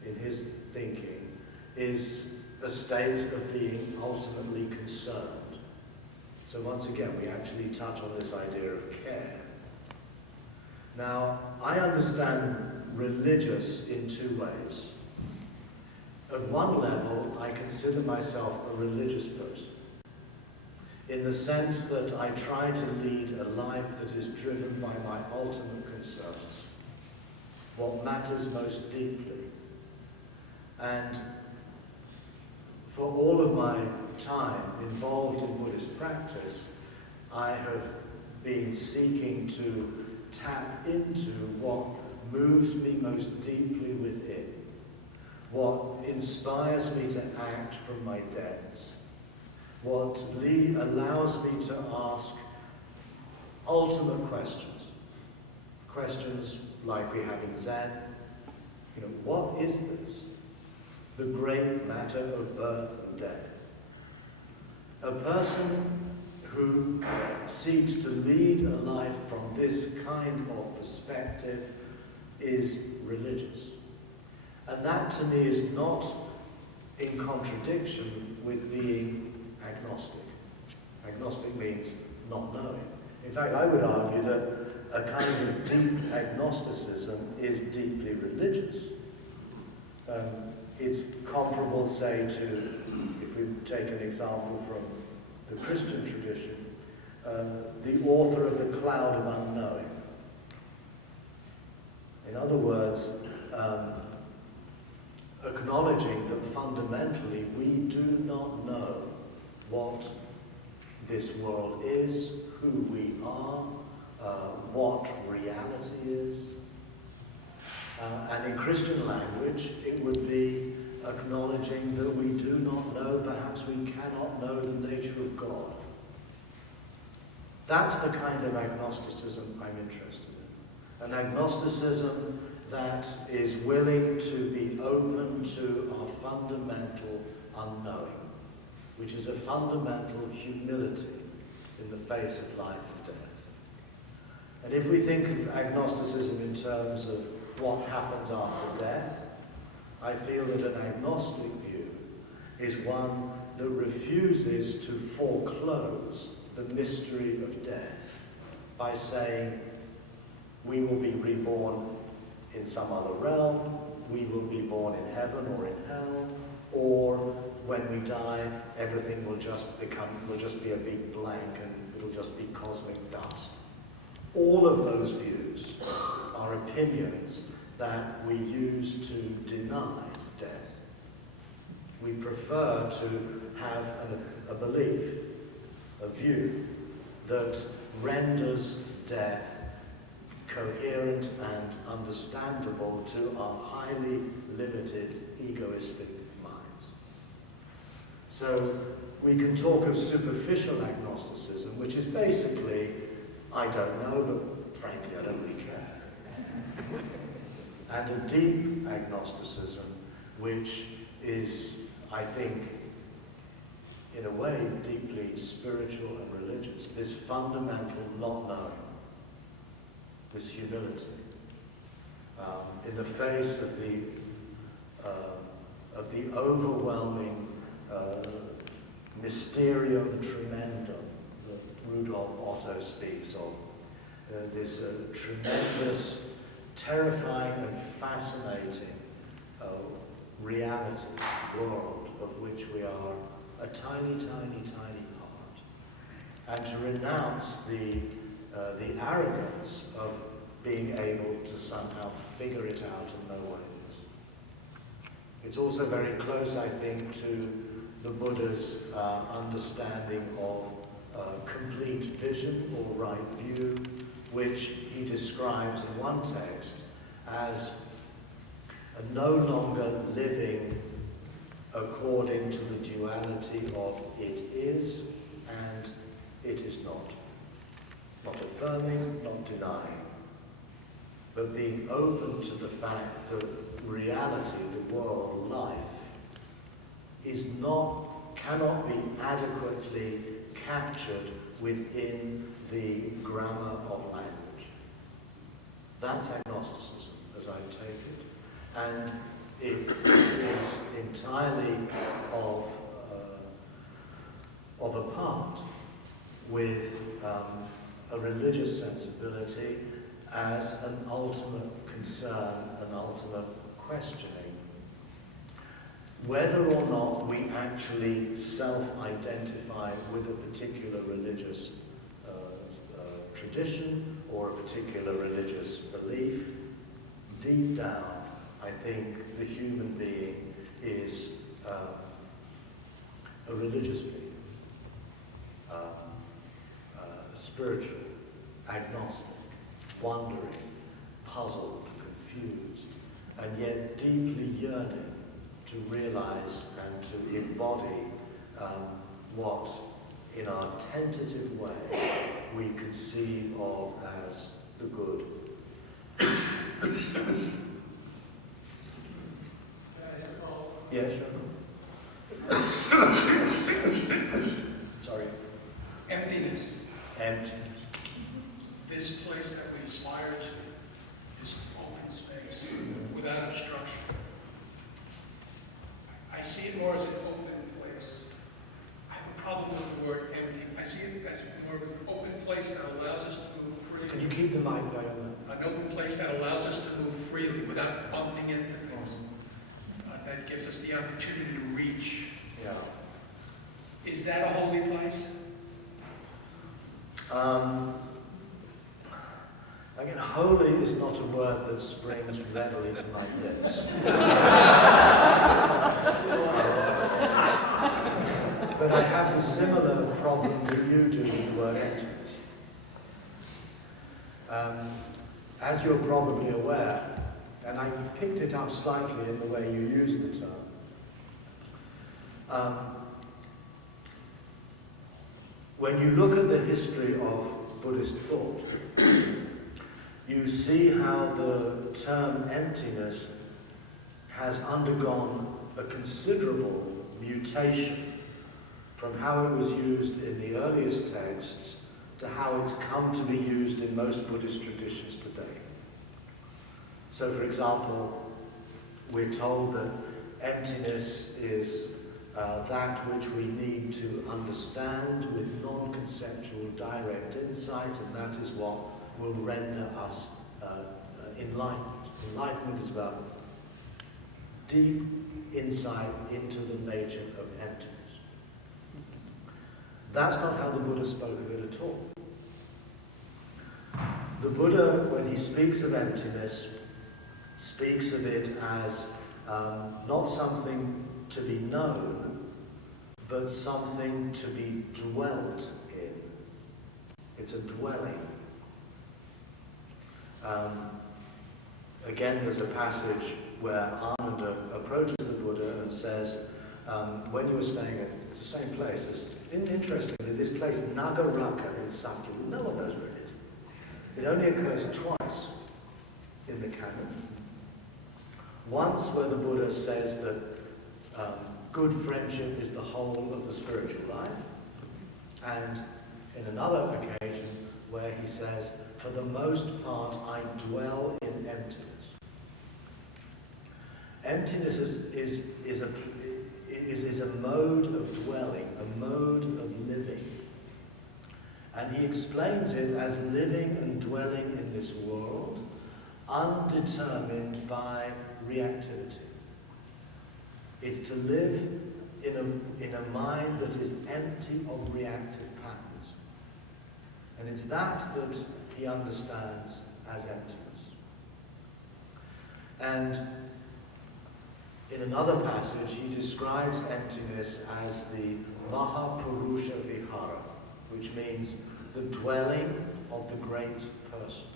in his thinking, is a state of being ultimately concerned. So once again, we actually touch on this idea of care. Now, I understand religious in two ways. At one level, I consider myself a religious person, in the sense that I try to lead a life that is driven by my ultimate concerns, what matters most deeply. And for all of my time involved in Buddhist practice, I have been seeking to tap into what moves me most deeply within, what inspires me to act from my depths, what allows me to ask ultimate questions. Questions like we have in Zen. You know, what is this? The great matter of birth and death. A person who seeks to lead a life from this kind of perspective is religious. And that to me is not in contradiction with being agnostic. Agnostic means not knowing. In fact, I would argue that a kind of deep agnosticism is deeply religious. It's comparable, say, to, if we take an example from the Christian tradition, the author of the cloud of unknowing. In other words, acknowledging that fundamentally we do not know what this world is, who we are, what reality is. And in Christian language, it would be acknowledging that we do not know, perhaps we cannot know the nature of God. That's the kind of agnosticism I'm interested in. An agnosticism that is willing to be open to our fundamental unknowing, which is a fundamental humility in the face of life and death. And if we think of agnosticism in terms of what happens after death, I feel that an agnostic view is one that refuses to foreclose the mystery of death by saying we will be reborn in some other realm, we will be born in heaven or in hell, or when we die, everything will just be a big blank and it'll just be cosmic dust. All of those views are opinions that we use to deny death. We prefer to have a belief, a view, that renders death coherent and understandable to our highly limited, egoistic minds. So we can talk of superficial agnosticism, which is basically, I don't know, but frankly, I don't really care. And a deep agnosticism, which is, I think, in a way, deeply spiritual and religious. This fundamental not knowing, this humility, in the face of the overwhelming mysterium tremendum that Rudolf Otto speaks of, this tremendous, terrifying and fascinating reality, world of which we are a tiny, tiny, tiny part, and to renounce the arrogance of being able to somehow figure it out and know what it is. It's also very close, I think, to the Buddha's understanding of complete vision or right view, which he describes in one text as a no longer living according to the duality of it is and it is not. Not affirming, not denying, but being open to the fact that reality, the world, life, cannot be adequately captured within the grammar of language. That's agnosticism, as I take it. And it is entirely of a part with a religious sensibility as an ultimate concern, an ultimate questioning. Whether or not we actually self-identify with a particular religious tradition or a particular religious belief, deep down, I think the human being is a religious being, spiritual, agnostic, wondering, puzzled, confused, and yet deeply yearning to realize and to embody what, in our tentative way, we conceive of as the good. Yeah, sure. Sorry. Emptiness. Emptiness. This place that we aspire to, this open space, without obstruction. I see it more us the opportunity to reach. Yeah. Is that a holy place? Again, holy is not a word that springs readily to my lips. But I have a similar problem that you do with the word emptiness. As you're probably aware, and I picked it up slightly in the way you use the term, when you look at the history of Buddhist thought, you see how the term emptiness has undergone a considerable mutation from how it was used in the earliest texts to how it's come to be used in most Buddhist traditions today. So, for example, we're told that emptiness is that which we need to understand with non-conceptual direct insight, and that is what will render us enlightened. Enlightenment is about deep insight into the nature of emptiness. That's not how the Buddha spoke of it at all. The Buddha, when he speaks of emptiness, speaks of it as not something to be known, but something to be dwelt in. It's a dwelling. Again, there's a passage where Ananda approaches the Buddha and says, when you were staying at the same place, interestingly, this place, Nagaraka in Sakya, no one knows where it is. It only occurs twice in the canon. Once where the Buddha says that good friendship is the whole of the spiritual life, and in another occasion where he says, for the most part, I dwell in emptiness. Emptiness is a mode of dwelling, a mode of living. And he explains it as living and dwelling in this world, undetermined by reactivity. It's to live in a mind that is empty of reactive patterns. And it's that he understands as emptiness. And in another passage, he describes emptiness as the Mahapurusha Vihara, which means the dwelling of the great person.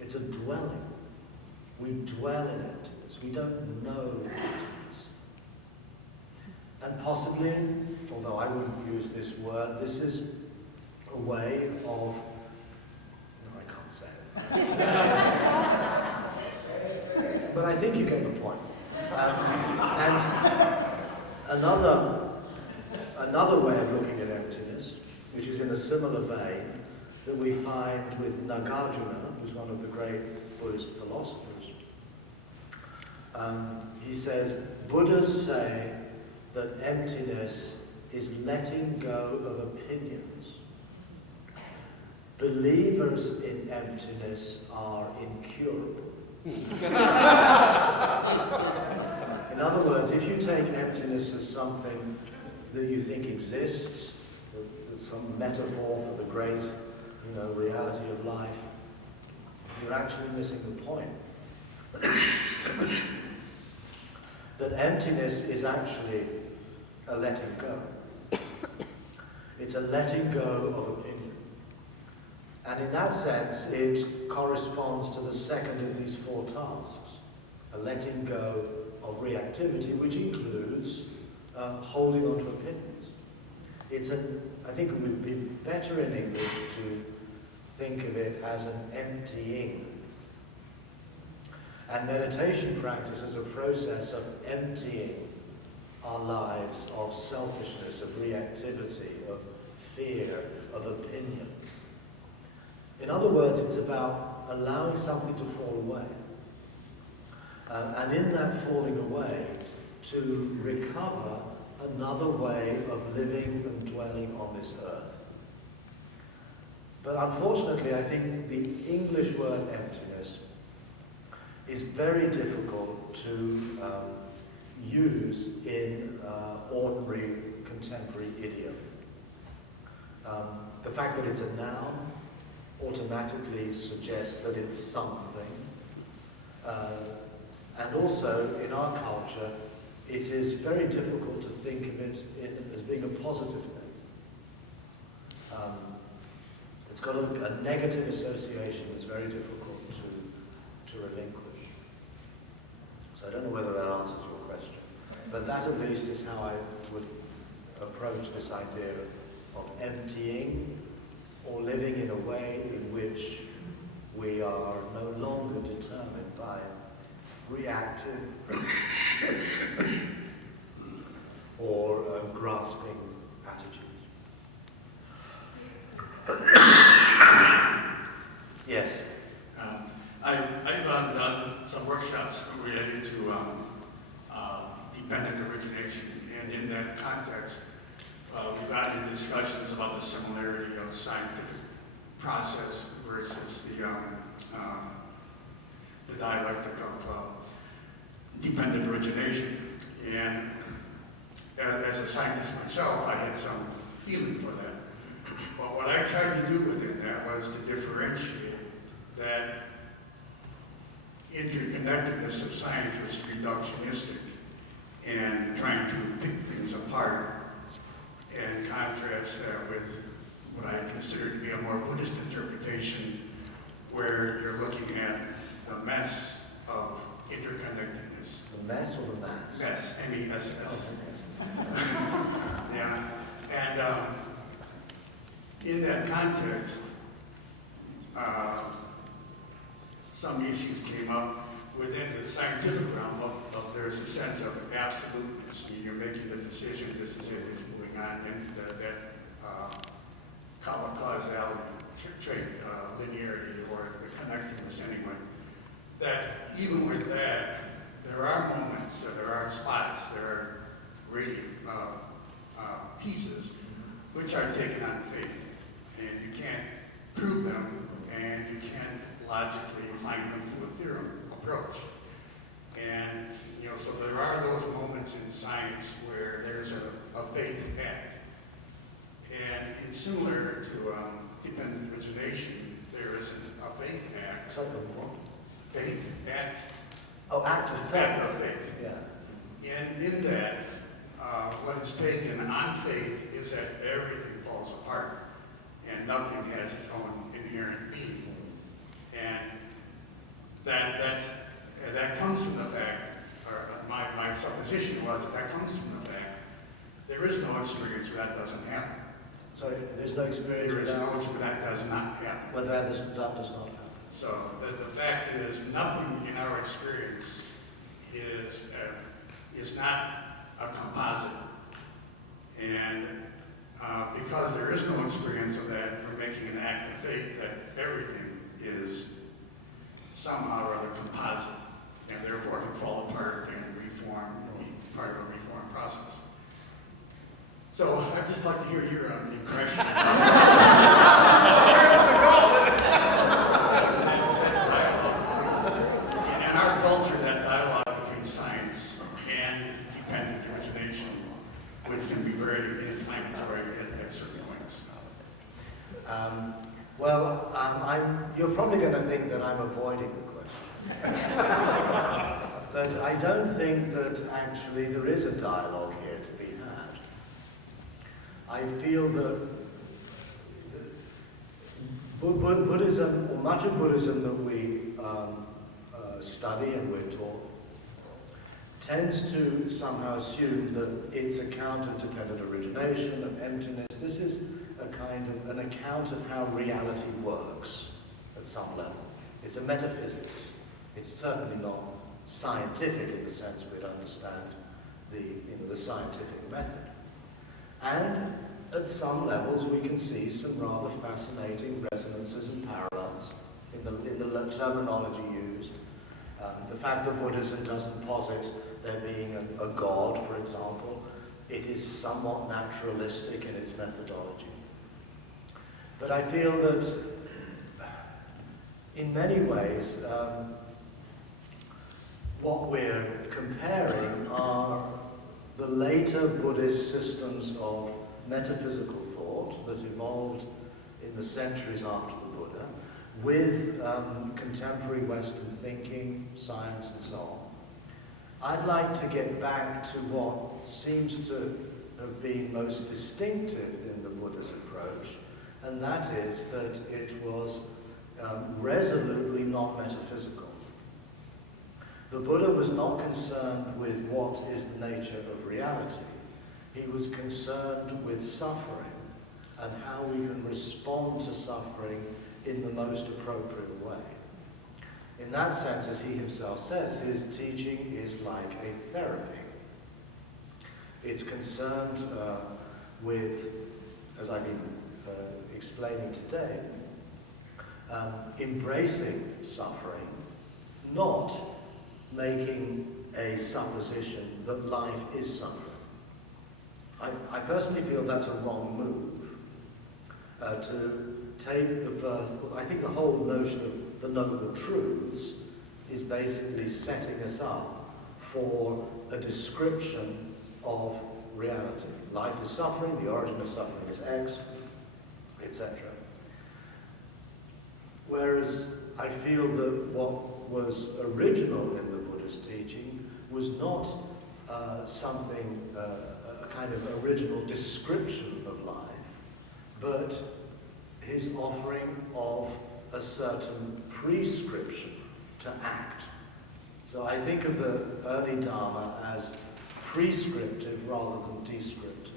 It's a dwelling. We dwell in emptiness. We don't know emptiness. And possibly, although I wouldn't use this word, this is a way of... No, I can't say it. But I think you get the point. And another way of looking at emptiness, which is in a similar vein, that we find with Nagarjuna, who's one of the great Buddhist philosophers. He says, Buddhas say that emptiness is letting go of opinions. Believers in emptiness are incurable. In other words, if you take emptiness as something that you think exists, as some metaphor for the great, reality of life, you're actually missing the point. That emptiness is actually a letting go. It's a letting go of opinion. And in that sense, it corresponds to the second of these four tasks, a letting go of reactivity, which includes holding on to opinions. I think it would be better in English to think of it as an emptying. And meditation practice is a process of emptying our lives of selfishness, of reactivity, of fear, of opinion. In other words, it's about allowing something to fall away. And in that falling away, to recover another way of living and dwelling on this earth. But unfortunately, I think the English word emptiness is very difficult to use in ordinary contemporary idiom. The fact that it's a noun automatically suggests that it's something. And also, in our culture, it is very difficult to think of it as being a positive thing. It's got a negative association that's very difficult to relinquish. So I don't know whether that answers your question. But that at least is how I would approach this idea of emptying or living in a way in which we are no longer determined by reactive or grasping attitudes. Yes. I've done some workshops related to dependent origination, and in that context, we've gotten into discussions about the similarity of scientific process versus the dialectic of dependent origination. And as a scientist myself, I had some feeling for that. But what I tried to do within that was to differentiate that interconnectedness of science was reductionistic and trying to pick things apart, and contrast that with what I consider to be a more Buddhist interpretation, where you're looking at the mess of interconnectedness. The mess or the mass? Mess, M-E-S-S. Oh, Yeah, and in that context, some issues came up within the scientific realm of there's a sense of absoluteness. You're making the decision, this is it, it's moving on, and that causality, trait, linearity, or the connectedness anyway. That even with that, there are moments, there are spots, there are really pieces which are taken on faith, and you can't prove them, and you can't logically find them through a theorem approach. And, you know, so there are those moments in science where there's a faith act. And it's similar to dependent origination. There is a faith act. Sorry, what? Faith act. Oh, act of faith. Act of faith. Yeah. And in that, what is taken on faith is that everything falls apart and nothing has its own inherent being. And that comes from the fact, or my supposition was that comes from the fact there is no experience where that doesn't happen. Sorry, there's no experience There is without... no experience where that does not happen. Well, that does not happen. So the fact is, nothing in our experience is not a composite. And because there is no experience of that, we're making an act of faith that everything is somehow or other composite, and therefore can fall apart and reform, be part of a reform process. So I'd just like to hear your impression. In our culture, that dialogue between science and dependent origination can be very inflammatory at certain points. You're probably going to think that I'm avoiding the question. But I don't think that actually there is a dialogue here to be had. I feel that Buddhism, or much of Buddhism that we study and we're taught, tends to somehow assume that it's account of dependent origination, of emptiness. This is a kind of an account of how reality works at some level. It's a metaphysics. It's certainly not scientific in the sense we'd understand the scientific method. And at some levels we can see some rather fascinating resonances and parallels in the terminology used. The fact that Buddhism doesn't posit there being a god, for example, it is somewhat naturalistic in its methodology. But I feel that in many ways, what we're comparing are the later Buddhist systems of metaphysical thought that evolved in the centuries after the Buddha with contemporary Western thinking, science, and so on. I'd like to get back to what seems to have been most distinctive in the Buddha's approach, and that is that it was resolutely not metaphysical. The Buddha was not concerned with what is the nature of reality. He was concerned with suffering and how we can respond to suffering in the most appropriate way. In that sense, as he himself says, his teaching is like a therapy. It's concerned with, as I've been explaining today, embracing suffering, not making a supposition that life is suffering. I personally feel that's a wrong move. To take I think the whole notion of the Noble Truths is basically setting us up for a description of reality. Life is suffering, the origin of suffering is X, etc. Whereas I feel that what was original in the Buddha's teaching was not something, a kind of original description of life, but his offering of a certain prescription to act. So I think of the early Dharma as prescriptive rather than descriptive.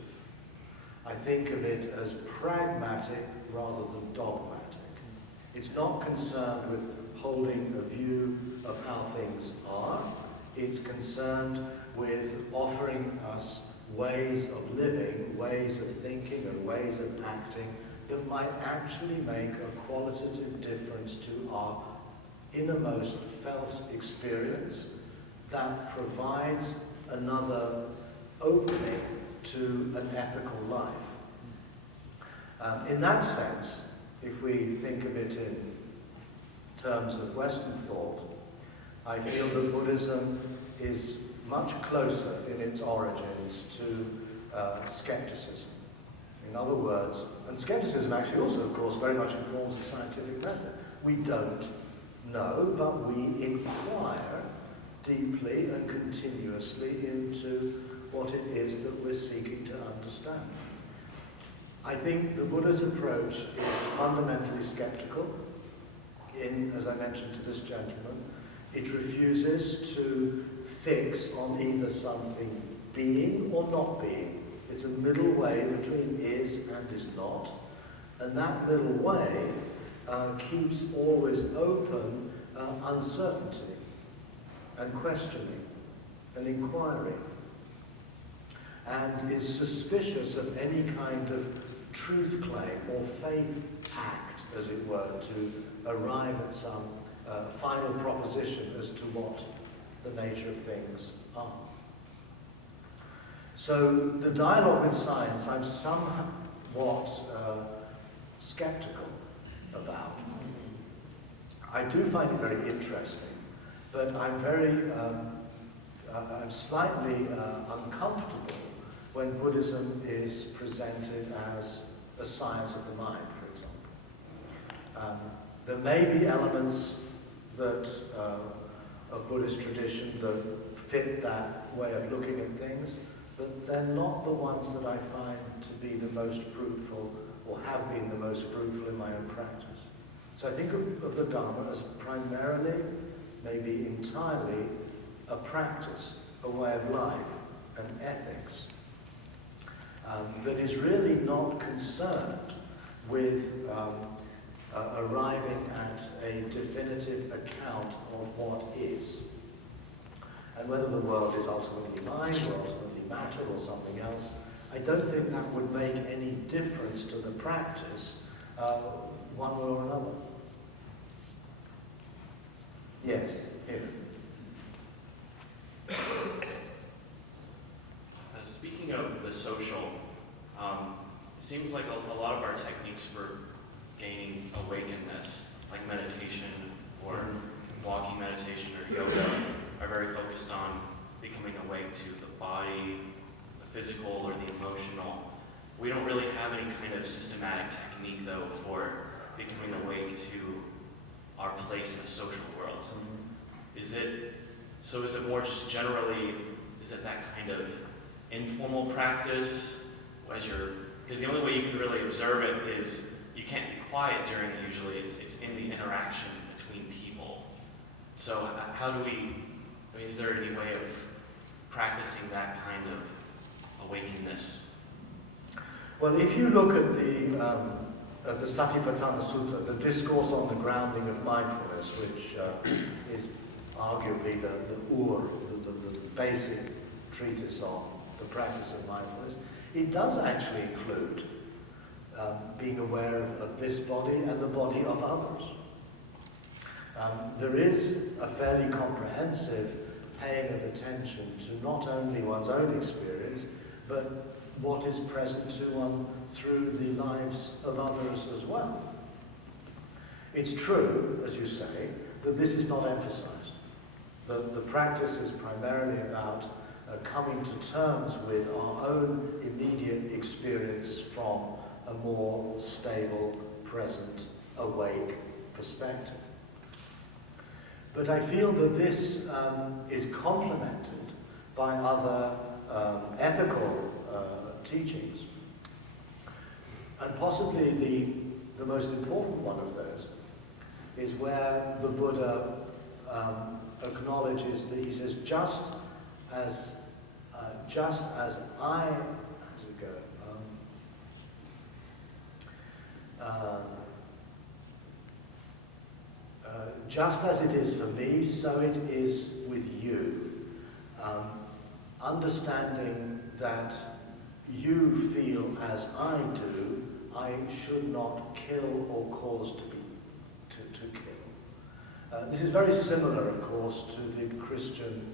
I think of it as pragmatic rather than dogmatic. It's not concerned with holding a view of how things are. It's concerned with offering us ways of living, ways of thinking, and ways of acting that might actually make a qualitative difference to our innermost felt experience, that provides another opening to an ethical life. In that sense, if we think of it in terms of Western thought, I feel that Buddhism is much closer in its origins to skepticism. In other words, and skepticism actually also, of course, very much informs the scientific method. We don't know, but we inquire deeply and continuously into what it is that we're seeking to understand. I think the Buddha's approach is fundamentally skeptical. As I mentioned to this gentleman, it refuses to fix on either something being or not being. It's a middle way between is and is not. And that middle way keeps always open uncertainty and questioning and inquiry, and is suspicious of any kind of truth claim or faith act, as it were, to arrive at some final proposition as to what the nature of things are. So the dialogue with science I'm somewhat skeptical about. I do find it very interesting, but I'm slightly uncomfortable when Buddhism is presented as a science of the mind, for example. There may be elements that of Buddhist tradition that fit that way of looking at things, but they're not the ones that I find to be the most fruitful or have been the most fruitful in my own practice. So I think of the Dharma as primarily, maybe entirely, a practice, a way of life, an ethics, that is really not concerned with arriving at a definitive account of what is. And whether the world is ultimately mind or ultimately matter or something else, I don't think that would make any difference to the practice one way or another. Yes, here. Speaking of the social, it seems like a lot of our techniques for gaining awakenness, like meditation or walking meditation or yoga, are very focused on becoming awake to the body, the physical or the emotional. We don't really have any kind of systematic technique, though, for becoming awake to our place in the social world. Is it more just generally, is it that kind of informal practice because the only way you can really observe it is you can't be quiet during it usually, it's in the interaction between people. So how do is there any way of practicing that kind of awakenness? Well, if you look at the Satipatthana Sutta, the discourse on the grounding of mindfulness, which is arguably the basic treatise on the practice of mindfulness, it does actually include being aware of this body and the body of others. There is a fairly comprehensive paying of attention to not only one's own experience, but what is present to one through the lives of others as well. It's true, as you say, that this is not emphasized. The practice is primarily about coming to terms with our own immediate experience from a more stable, present, awake perspective. But I feel that this is complemented by other ethical teachings. And possibly the most important one of those is where the Buddha acknowledges that he says, just as I, how's it go? Just as it is for me, so it is with you. Understanding that you feel as I do, I should not kill or cause to kill. This is very similar, of course, to the Christian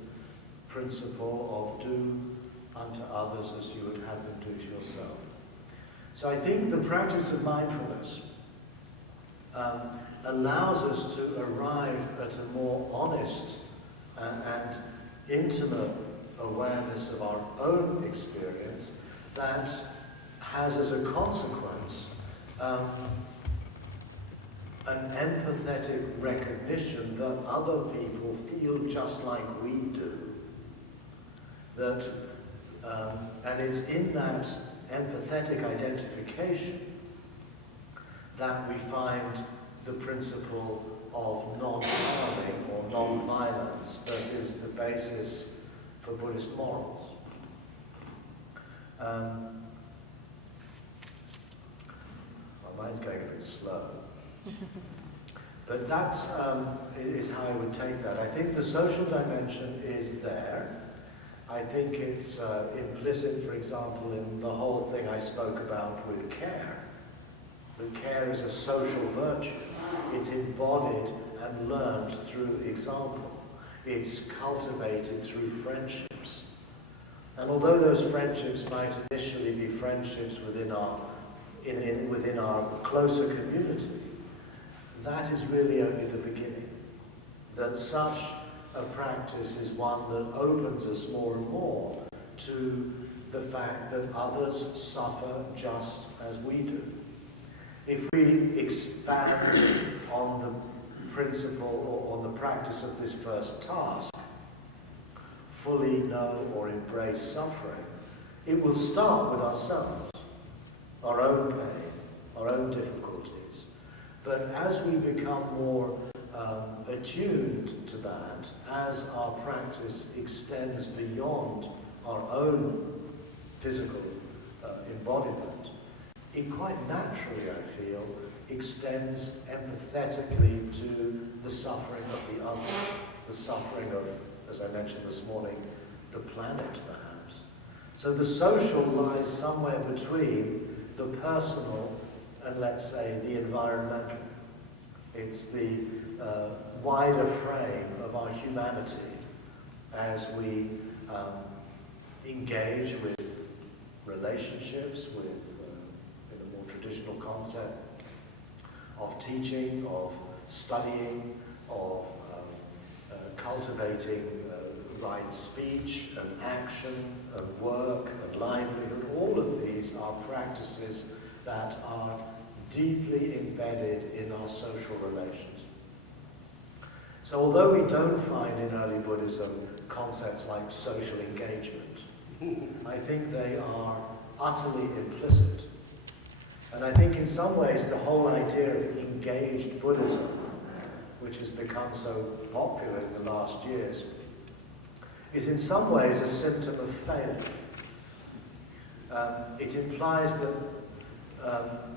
principle of do unto others as you would have them do to yourself. So I think the practice of mindfulness allows us to arrive at a more honest and intimate awareness of our own experience that has as a consequence an empathetic recognition that other people feel just like we do. And it's in that empathetic identification that we find the principle of non-harming or non-violence that is the basis for Buddhist morals. My mind's going a bit slow. But that is how I would take that. I think the social dimension is there. I think it's implicit, for example, in the whole thing I spoke about with care. That care is a social virtue. It's embodied and learned through example. It's cultivated through friendships. And although those friendships might initially be friendships within our closer community, that is really only the beginning. That such a practice is one that opens us more and more to the fact that others suffer just as we do. If we expand on the principle or on the practice of this first task, fully know or embrace suffering, it will start with ourselves, our own pain, our own difficulties. But as we become more attuned to that, as our practice extends beyond our own physical embodiment, it quite naturally, I feel, extends empathetically to the suffering of the other, the suffering of, as I mentioned this morning, the planet perhaps. So the social lies somewhere between the personal and, let's say, the environmental. It's the wider frame of our humanity as we engage with relationships, with in a more traditional concept of teaching, of studying, of cultivating right speech and action and work and livelihood. All of these are practices that are deeply embedded in our social relations. So although we don't find in early Buddhism concepts like social engagement, I think they are utterly implicit. And I think in some ways the whole idea of engaged Buddhism, which has become so popular in the last years, is in some ways a symptom of failure. It implies that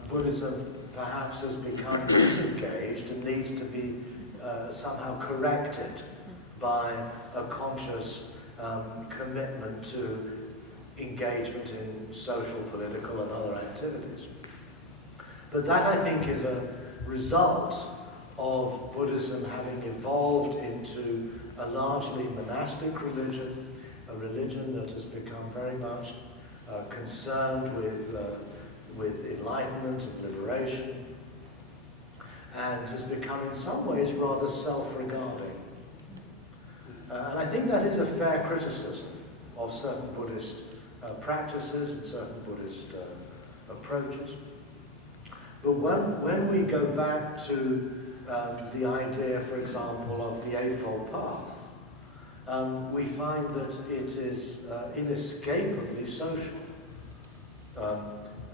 Buddhism perhaps has become disengaged and needs to be somehow corrected by a conscious commitment to engagement in social, political, and other activities. But that, I think, is a result of Buddhism having evolved into a largely monastic religion, a religion that has become very much concerned with enlightenment and liberation, and has become in some ways rather self-regarding. And I think that is a fair criticism of certain Buddhist practices and certain Buddhist approaches. But when we go back to the idea, for example, of the Eightfold Path, we find that it is inescapably social.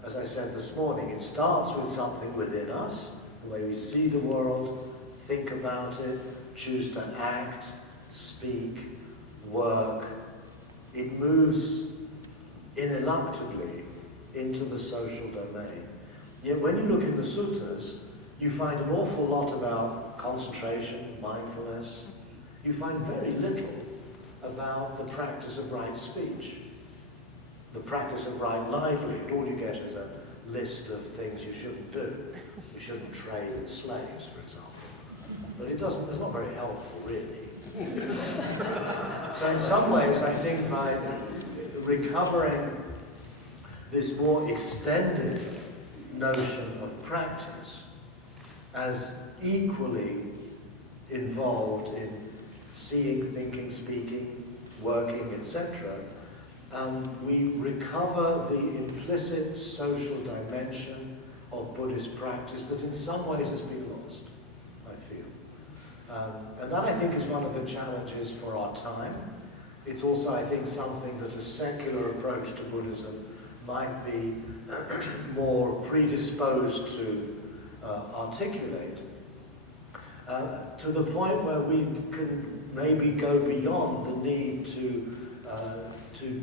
As I said this morning, it starts with something within us, the way we see the world, think about it, choose to act, speak, work. It moves ineluctably into the social domain. Yet when you look in the suttas, you find an awful lot about concentration, mindfulness. You find very little about the practice of right speech, the practice of right livelihood. All you get is a list of things you shouldn't do. You shouldn't trade in slaves, for example. But it's not very helpful, really. So in some ways, I think by recovering this more extended notion of practice as equally involved in seeing, thinking, speaking, working, etc., we recover the implicit social dimension of Buddhist practice that in some ways has been lost, I feel. And that, I think, is one of the challenges for our time. It's also, I think, something that a secular approach to Buddhism might be more predisposed to articulate, to the point where we can maybe go beyond the need to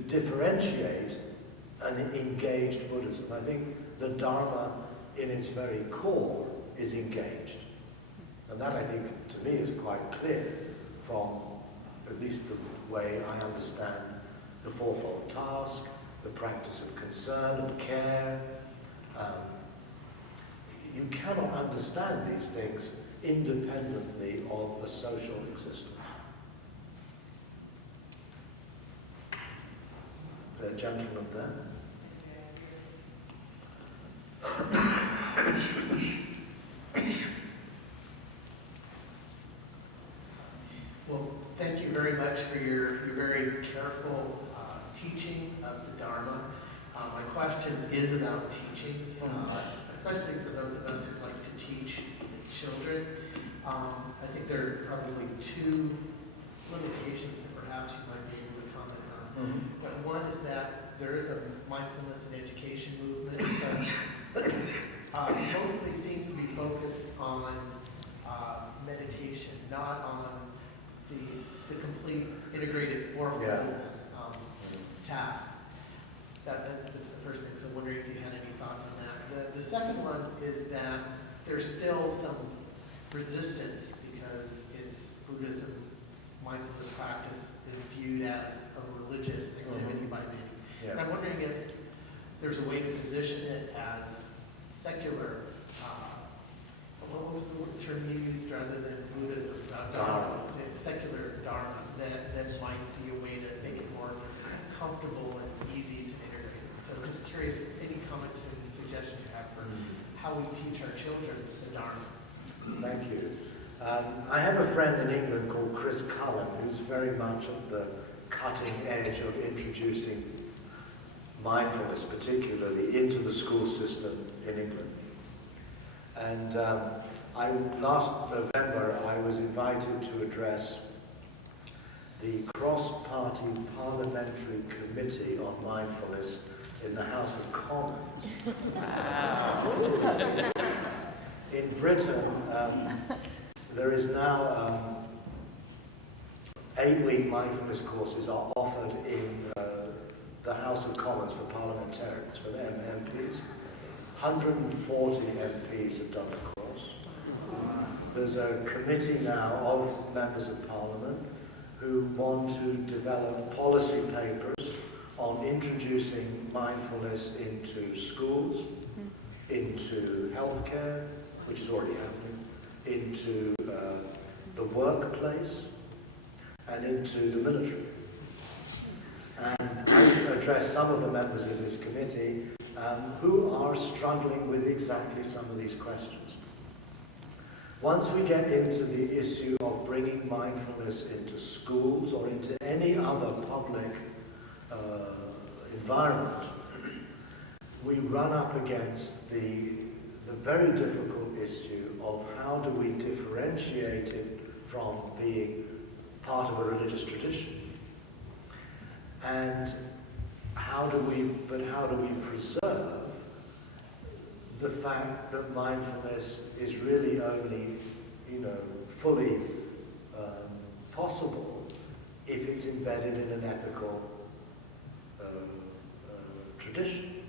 differentiate an engaged Buddhism. I think the Dharma, in its very core, is engaged. And that, I think, to me, is quite clear from at least the way I understand the fourfold task, the practice of concern and care. You cannot understand these things independently of a social existence. The gentleman there. Well, thank you very much for your very careful teaching of the Dharma. My question is about teaching, especially for those of us who like to teach children. I think there are probably two limitations that perhaps you might be able to comment on. But one is that there is a mindfulness and education movement that mostly seems to be focused on meditation, not on the complete integrated fourfold tasks. That's the first thing, so I'm wondering if you had any thoughts on that. The second one is that there's still some resistance because it's Buddhism, mindfulness practice is viewed as a religious activity by many. Yeah. And I'm wondering if there's a way to position it as secular, what was the term you used rather than Buddhism? Dharma. Secular Dharma, that might be a way to make it more comfortable and easy to integrate. So I'm just curious, any comments and suggestions you have for how we teach our children the Dharma? Thank you. I have a friend in England called Chris Cullen, who's very much at the cutting edge of introducing mindfulness, particularly into the school system in England. And last November, I was invited to address the cross-party parliamentary committee on mindfulness in the House of Commons. In Britain, there is now 8-week mindfulness courses are offered in the House of Commons for parliamentarians, for the MPs. 140 MPs have done the course. There's a committee now of members of Parliament who want to develop policy papers on introducing mindfulness into schools, into healthcare, which is already happening, into the workplace, and into the military. And I addressed some of the members of this committee who are struggling with exactly some of these questions. Once we get into the issue of bringing mindfulness into schools or into any other public environment, we run up against the very difficult issue of how do we differentiate it from being part of a religious tradition, and how do we preserve the fact that mindfulness is really only, fully possible if it's embedded in an ethical tradition.